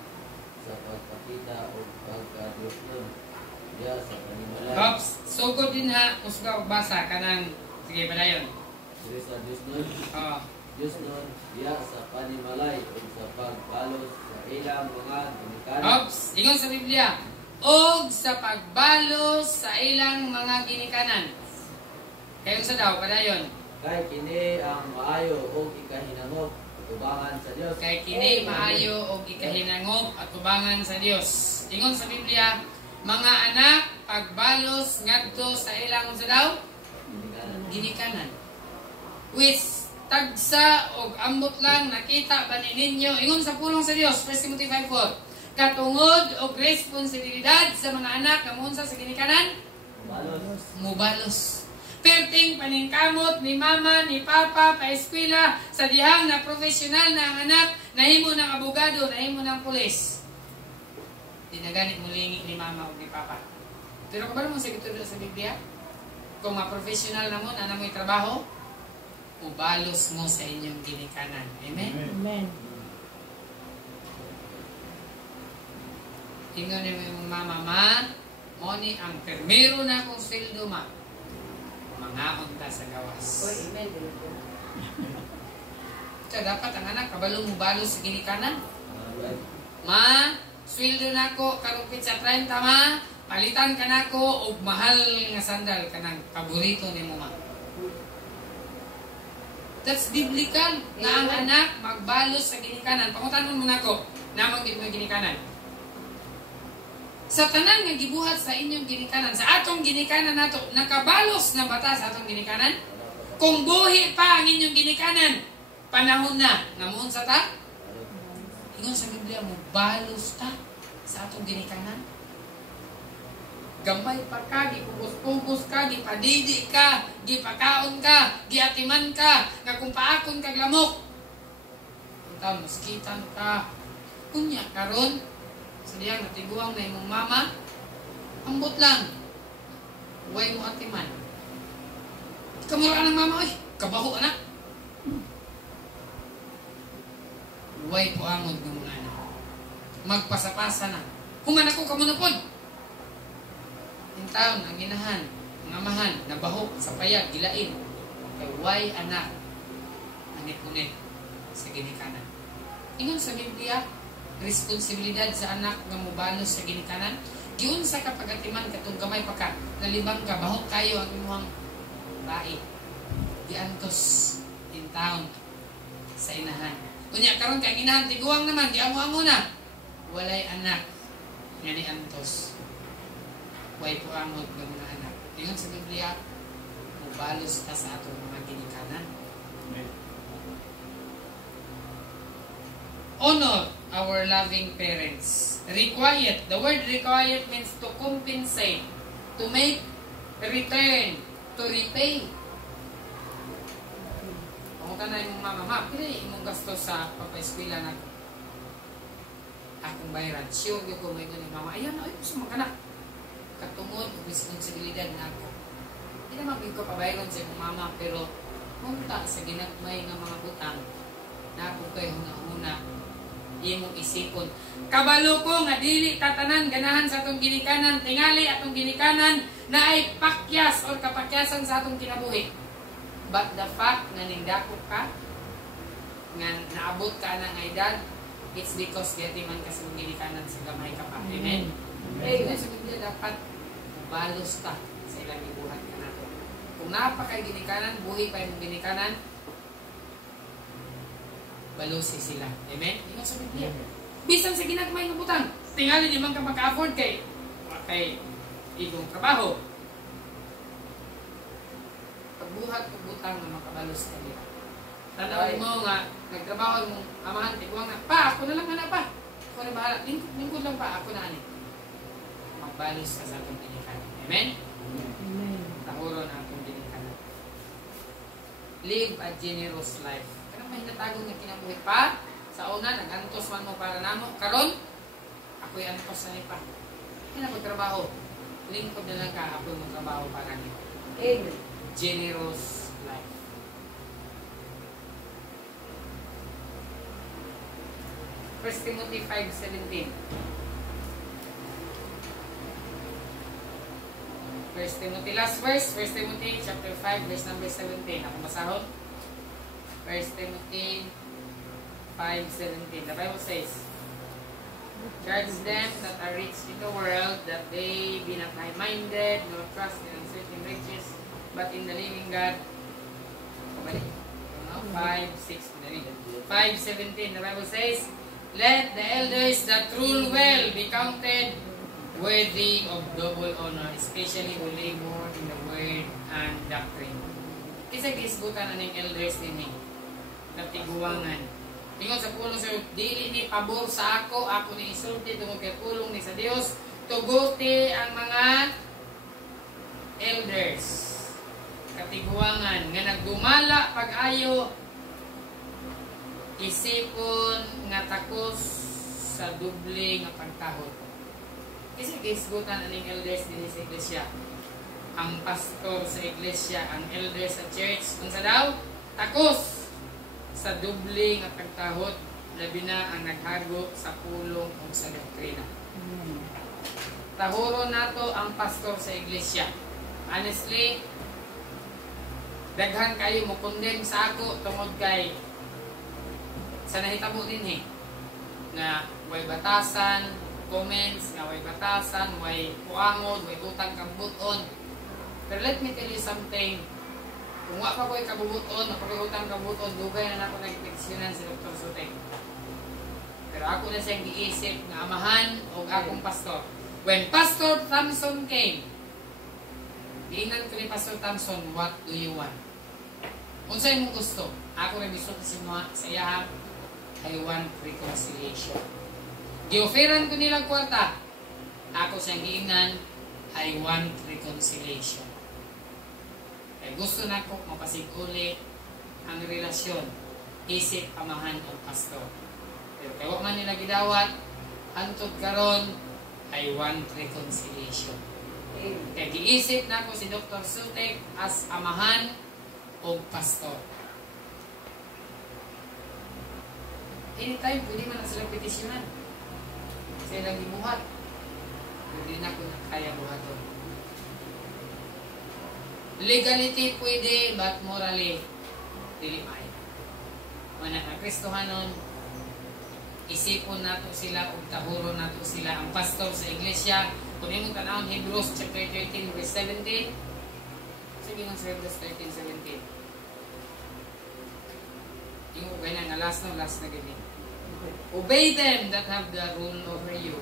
sa pagpakita o pagkadiyos diya sa panimala. Oops. So good din ha. Kusga basa ka ng... Sige, padayon. Diri sa Diyos nun, Oo. Diyos nun, diya sa panimalay o sa pagbalos sa ilang mga ginikanan. Oops. Ingon sa Biblia. Og sa pagbalos sa ilang mga ginikanan. Kayo sa daw, padayon. Kay kini ang maayo o ikahinangok tubangan sa Dios. Kay kini maayo og ikahinangop at tubangan sa Dios. Ingon sa Biblia, mga anak, pagbalos ngadto sa ilang sa daw Ginikanan. ginikanan. Which tagsa og ambot lang nakita ba ninyo? Ingon sa pulong sa Dios, 1 Timothy 5:4. Katungod og responsibilidad sa mga anak nga muunsa sa ginikanan, Balos. mubalos. Perting paningkamot ni mama, ni papa, pa-eskwela, sa dihang na profesional na ang anak, nahimo ng abogado, nahimo ng pulis. Di na ganit mulingi ni mama o ni papa. Pero kung ba mo sa gitulo sa Biblia? Kung ma-professional na mo, na mo'y trabaho, ubalos mo sa inyong ginikanan. Amen? Amen. Ingon ni mo mama, ma, mo ni ang permero na kong sweldo, ma. Mangaon ta sa gawas. Oy, amen. Kaya dapat ang anak, kabalo mo balos sa ginikanan. Alright. Ma, sweldo na ko, karupit sa 30, ma. Palitan ka na ko, og mahal nga sandal ka ng paborito ni mo, ma. That's biblical na ang anak magbalos sa ginikanan. Pangutanon mo na ko, namang di mo ginikanan. Sa tanan nga gibuhat sa inyong ginikanan, sa atong ginikanan nato, nakabalos na bata sa atong ginikanan? Kung buhi pa ang inyong ginikanan, panahon na, namuon sa ta? Ingon sa Biblia mo, balos ta sa atong ginikanan. Gamay pa ka, gipugos-pugos ka, gipadidi ka, gipakaon ka, giatiman ka, nga kung paakon ka glamok. Punta, muskitan ka. Kunya, karon, sa diyang natiguang na imong mama, ambot lang. Huwag mo atiman. Kamura ka ng mama, oy, kabaho anak. way po angod ng mga anak. Magpasapasa na. Human ako kamo na pod. In taon, ang inahan, ang amahan, nabahok sa payag, gilain. Kay way anak, anit-unit sa ginikanan. Ingon sa Biblia, responsibilidad sa anak nga mobalos sa ginikanan. Giun sa kapagatiman katong gamay pa ka, nalibang ka, bahok kayo ang imuhang bae. Diantos in town sa inahan. Kunya karon kay inahan tiguang naman, di amo-amo na. Walay anak nga ni antos. Way po amod ng mga anak. Ingon sa Biblia, mubalos ta sa atong mga ginikanan. Honor our loving parents. Required. The word required means to compensate, to make return, to repay. Kung ka na yung mama, pili imong gasto sa papa-eskwela na akong bayaran. Sure yung kung may ganun mama. Ayan, ay, gusto mong kanak. Katungod, responsibilidad na ako. Hindi naman yung kapabayaran sa imong mama, pero punta sa ginagmay ng mga butang na ako kayo huna-huna imong isipon. Kabalo ko nga dili tatanan ganahan sa atong ginikanan, tingali atong ginikanan na ay pakyas o kapakyasan sa atong kinabuhi. But the fact nga nindako ka, nga naabot ka na nga edad, it's because gati man ka sa ginikanan sa gamay ka pa. Amen? Kaya sa Biblia dapat balos ta sa ilang ibuhat ka nato. Kung napakay ginikanan, buhi pa yung ginikanan, balusi sila. Amen? Ingon sa Biblia. Bisan sa ginagmay ng butang, tingali di man ka maka-afford kay igong trabaho. Pagbuhat ng butang na makabalos ka nila. Tanawin mo nga, nagtrabaho mong amahan, tiguang na, pa, ako na lang na pa. Ako na bahala. Lingkod lang pa, ako na ani. Magbalos ka sa atong ginikanan. Amen? Amen. Tahuro na atong ginikanan. Live a generous life. May natagong nga kinabuhi pa sa una, nag-antos man mo para namo. Karon, ako'y antos na pa. Hindi na magtrabaho. Lingkod na lang ka, ako'y magtrabaho para niyo. Amen. Generous life. First Timothy 5:17. First Timothy, last verse, First Timothy chapter 5, verse number 17. Ako masahod. 1 Timothy 5:17. The Bible says, charge them that are rich in the world, that they be not high-minded, nor trust in uncertain riches, but in the living God. 5:17. The Bible says, let the elders that rule well be counted worthy of double honor, especially who labor in the word and doctrine. Kasi gisgutan na ng elders din katiguangan. Tingog sa pulong sa dili ni pabor sa ako ni isulti tungod kay pulong ni sa Dios. Tuguti ang mga elders. Katiguangan nga nagdumala pag-ayo isipon nga takos sa duble nga pagtahod. Kasi gisgutan aning elders din sa iglesia. Ang pastor sa iglesia, ang elders sa church, kung sa daw, takos sa duble nga pagtahod, labi na ang naghago sa pulong o sa doktrina. Tahuro nato ang pastor sa iglesia. Honestly, daghan kayo mo condemn sa ako tungod kay sa nahitabo din nga way batasan, comments, nga way batasan, way puangod, way utang kabuton. Pero let me tell you something. Kung wala pa ko'y kabubuton, napag-utang kabubuton, dugay na ako nag-peksyonan si Dr. Sutek. Pero ako na siyang giisip na amahan o akong pastor. When Pastor Thompson came, diinan ko ni Pastor Thompson, what do you want? Kung sa'yo mong gusto, ako rin gusto sa iya, I want reconciliation. Gioferan ko nilang kwarta, ako siyang giinan, I want reconciliation. Kaya gusto na ko mapasig-uli ang relasyon, isip, amahan o pastor. Pero kaya man nila gidawat, antod karon, I want reconciliation. Kaya giisip na ko si Dr. Sutek as amahan o pastor. anytime, pwede man na sila petisyonan. Sila gibuhat. Hindi na ko na kaya buhaton. Legality pwede, but morally, dili maayo. Wala na Kristohanon, isipon nato sila o tahuro nato sila ang pastor sa iglesia. Kung yung tanawang Hebrews chapter 13 verse 17, sige man sa Hebrews 13:17. Yung ganyan na last na ganyan. Obey them that have the rule over you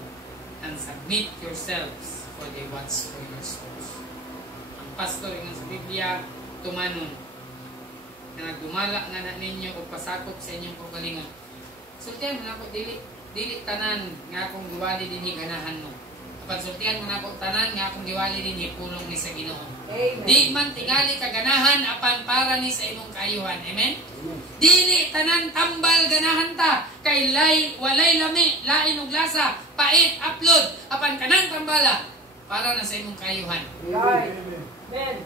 and submit yourselves for they watch for your souls. Ang pastor yung sa Biblia, tumanon na nagdumala nga na ninyo o pasakop sa inyong pagalingon. Sultihan mo na ako, dili tanan nga akong giwali din ganahan mo. Kapag sultihan mo na ako tanan nga akong giwali din pulong ni sa Ginoo. Di man tingali kaganahan apan para ni sa imong kaayuhan. Amen? Dili tanan tambal ganahan ta kay walay lami, lain og lasa, pait, upload, apan kanang tambala para na sa imong kaayuhan. Amen.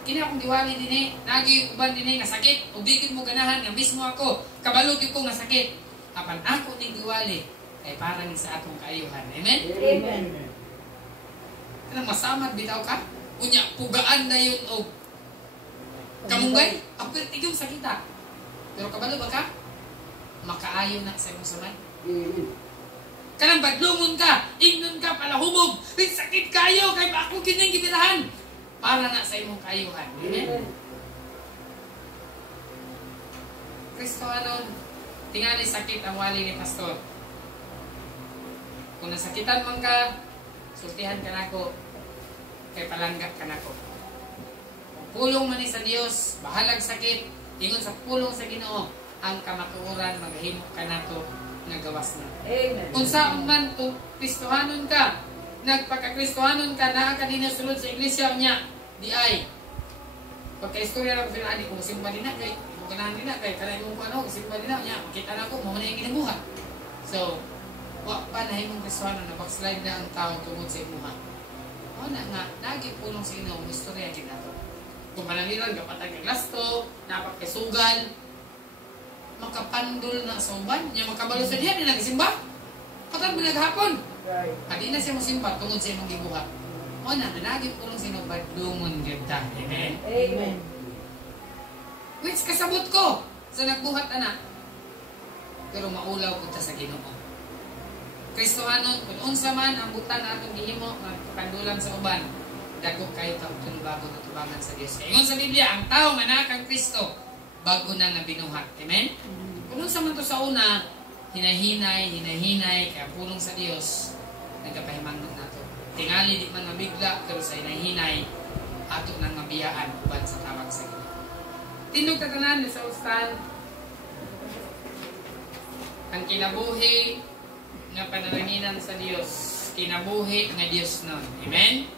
Kini akong diwali din nagi uban din nga sakit, ug di mo ganahan nga mismo ako, kabalo gyud ko nga sakit. Apan ako ning diwali kay para ni sa atong kaayuhan. Amen? Amen. Kanang masamad bitaw ka? Unya pugaan na yun og kamunggay, ako tigong sakita. Pero kabalo ba ka? Makaayo na sa imong samay. Kanang badlungon ka, ingnon ka, palahubog, sakit kayo, kay ako kining gibirahan. Para na sa imong kaayuhan. Amen? Kristohanon, tingali sakit ang wali ni pastor. Kung nasakitan man ka, sultihan ka nako, kay palangga ka nako. Kung pulong man ni sa Dios, bahalag sakit, ingon sa pulong sa Ginoo, ang kamatuoran maghimo ka nato nga gawas na. Amen. Kung saan man to Kristohanon ka, nagpaka-Kristohanon ka, naa ka din sulod sa iglesia niya, di ay. Pagka-istorya lang ko sila, adi, kung simba din na, kay, kung ganahan din na, kay, kanay mong ano, simba din na, niya, makita na ko, mamana yung ginabuhat. So, wa pa na himong Kristohanon na backslide na ang tao tungod sa imuha. O na nga, nagi pulong sa inyo, istorya din na to. Kung panaliran, kapatag ng lasto, napagkasugan, makapandol na sa uban, niya makabalo sa diyan, nagsimba. Katang binaghapon. Right. Adi na siya mosimba tungod sa imong gibuhat. O na, nanagip ko lang sino badlungon ganda. Amen? Amen. Which kasabot ko sa nagbuhat anak. Pero maulaw ko ta sa Ginoo. Kristohanon, kung unsa man ang butang atong gihimo, magpandulan sa uban, dako kayo ta tulubago na tubangan sa Dios. Ingon sa Biblia, ang tao nga naa kang Kristo, bago na nga binuhat. Amen? Kung unsa man to sa una, hinahinay, kaya pulong sa Dios, nagkapahimangnog nato. Tingali di man mabigla, pero sa hinahinay, ato nang mabiyaan, uban sa tawag sa Ginoo. Tindog tatanan sa ustan, ang kinabuhi nga panalanginan sa Dios, kinabuhi nga Dios nun. Amen?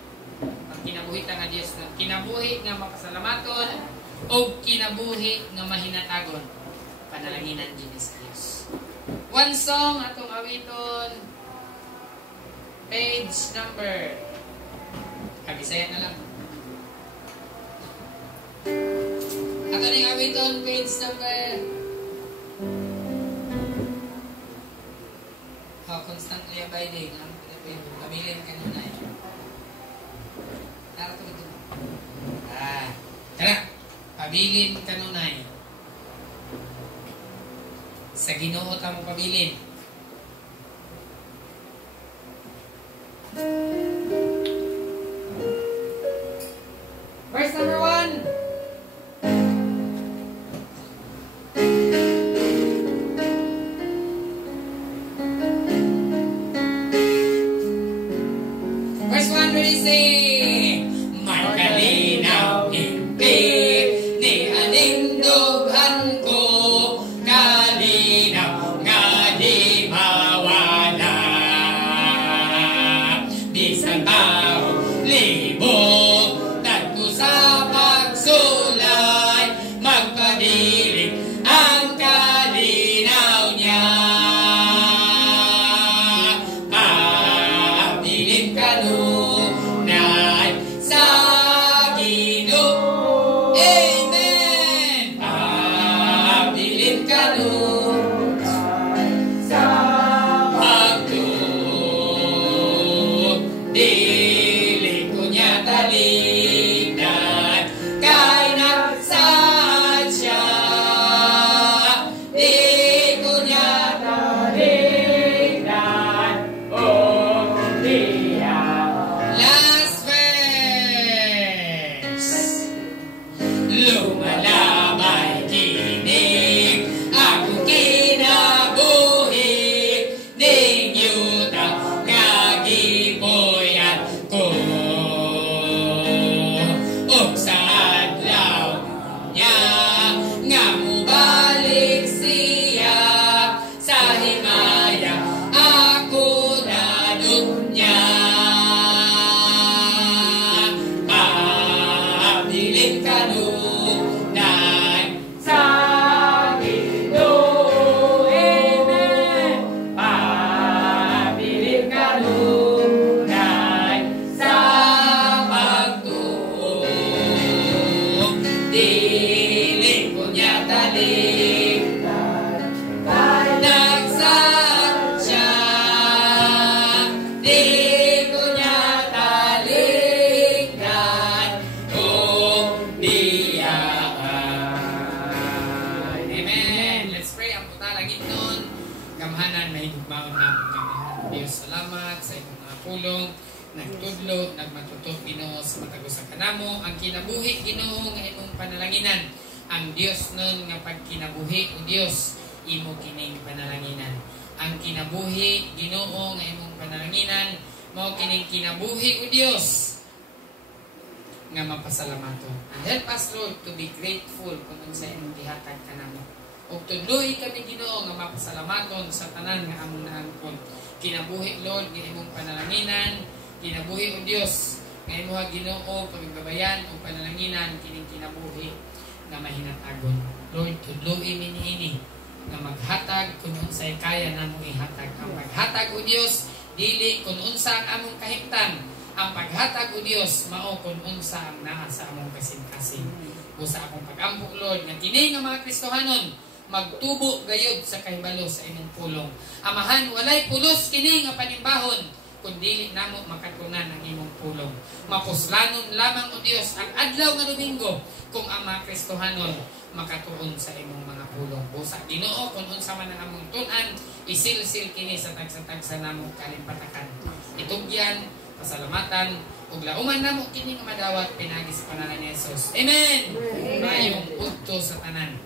Ang kinabuhi ta nga Dios nun. Kinabuhi nga makasalamaton, o kinabuhi nga mahinatagon, panalanginan din sa Dios. One song atong awiton, page number, kabisaya na lang. Ato ning awiton, page number, constantly abiding, ang pabilin kanunay. Tara to ito. Tara, pabilin kanunay. Sa Ginoo ta mo pabilin. Verse number 1. Verse 1 really say, magkalinaw impik ni anindughan ko, kalinaw nga di mawala. Bisan tao libog, tagko sa pagsulay, magpadilig ang kalinaw niya. Pabilin kanunay. pulong, nagtudlo, nagmatutok Ginoo sa matag usa kanamo, ang kinabuhi Ginoo nga imong panalanginan. Ang Dios nun nga pagkinabuhi o Dios imo kining panalanginan. Ang kinabuhi Ginoo nga imong panalanginan mao kining kinabuhi o Dios nga mapasalamaton. And help us, Lord, to be grateful kung unsa imong gihatag kanamo. Ug tudloy kami Ginoo nga mapasalamaton sa tanan nga among naangkon. Kinabuhi, Lord, nga imong panalanginan, kinabuhi o Dios nga imong Ginoo paggabayan o panalanginan kining kinabuhi nga mahinatagon. Lord, tudloy mi niini nga maghatag kung unsay kaya namo ihatag. Ang paghatag o Dios dili kung unsa ang among kahimtang. Ang paghatag o Dios mao kung unsa ang naa sa among kasing-kasing. O sa akong pag-ampo, Lord, nga kini nga mga Kristohanon magtubo gayud sa kahibalo sa imong pulong. Amahan, walay pulos kini nga panimbahon kun dili namo makatunan ang imong pulong. Mapuslanon lamang o Dios ang adlaw nga Domingo kung ang mga Kristohanon makatuon sa imong mga pulong. Busa Ginoo kung unsa man ang among tun-an, isil-sil kini sa tagsa-tagsa namong kalimpatakan. Itugyan, pasalamatan, ug lauman namo kini nga madawat pinagi sa pangalan ni Jesus. Amen. Mayong udto sa tanan.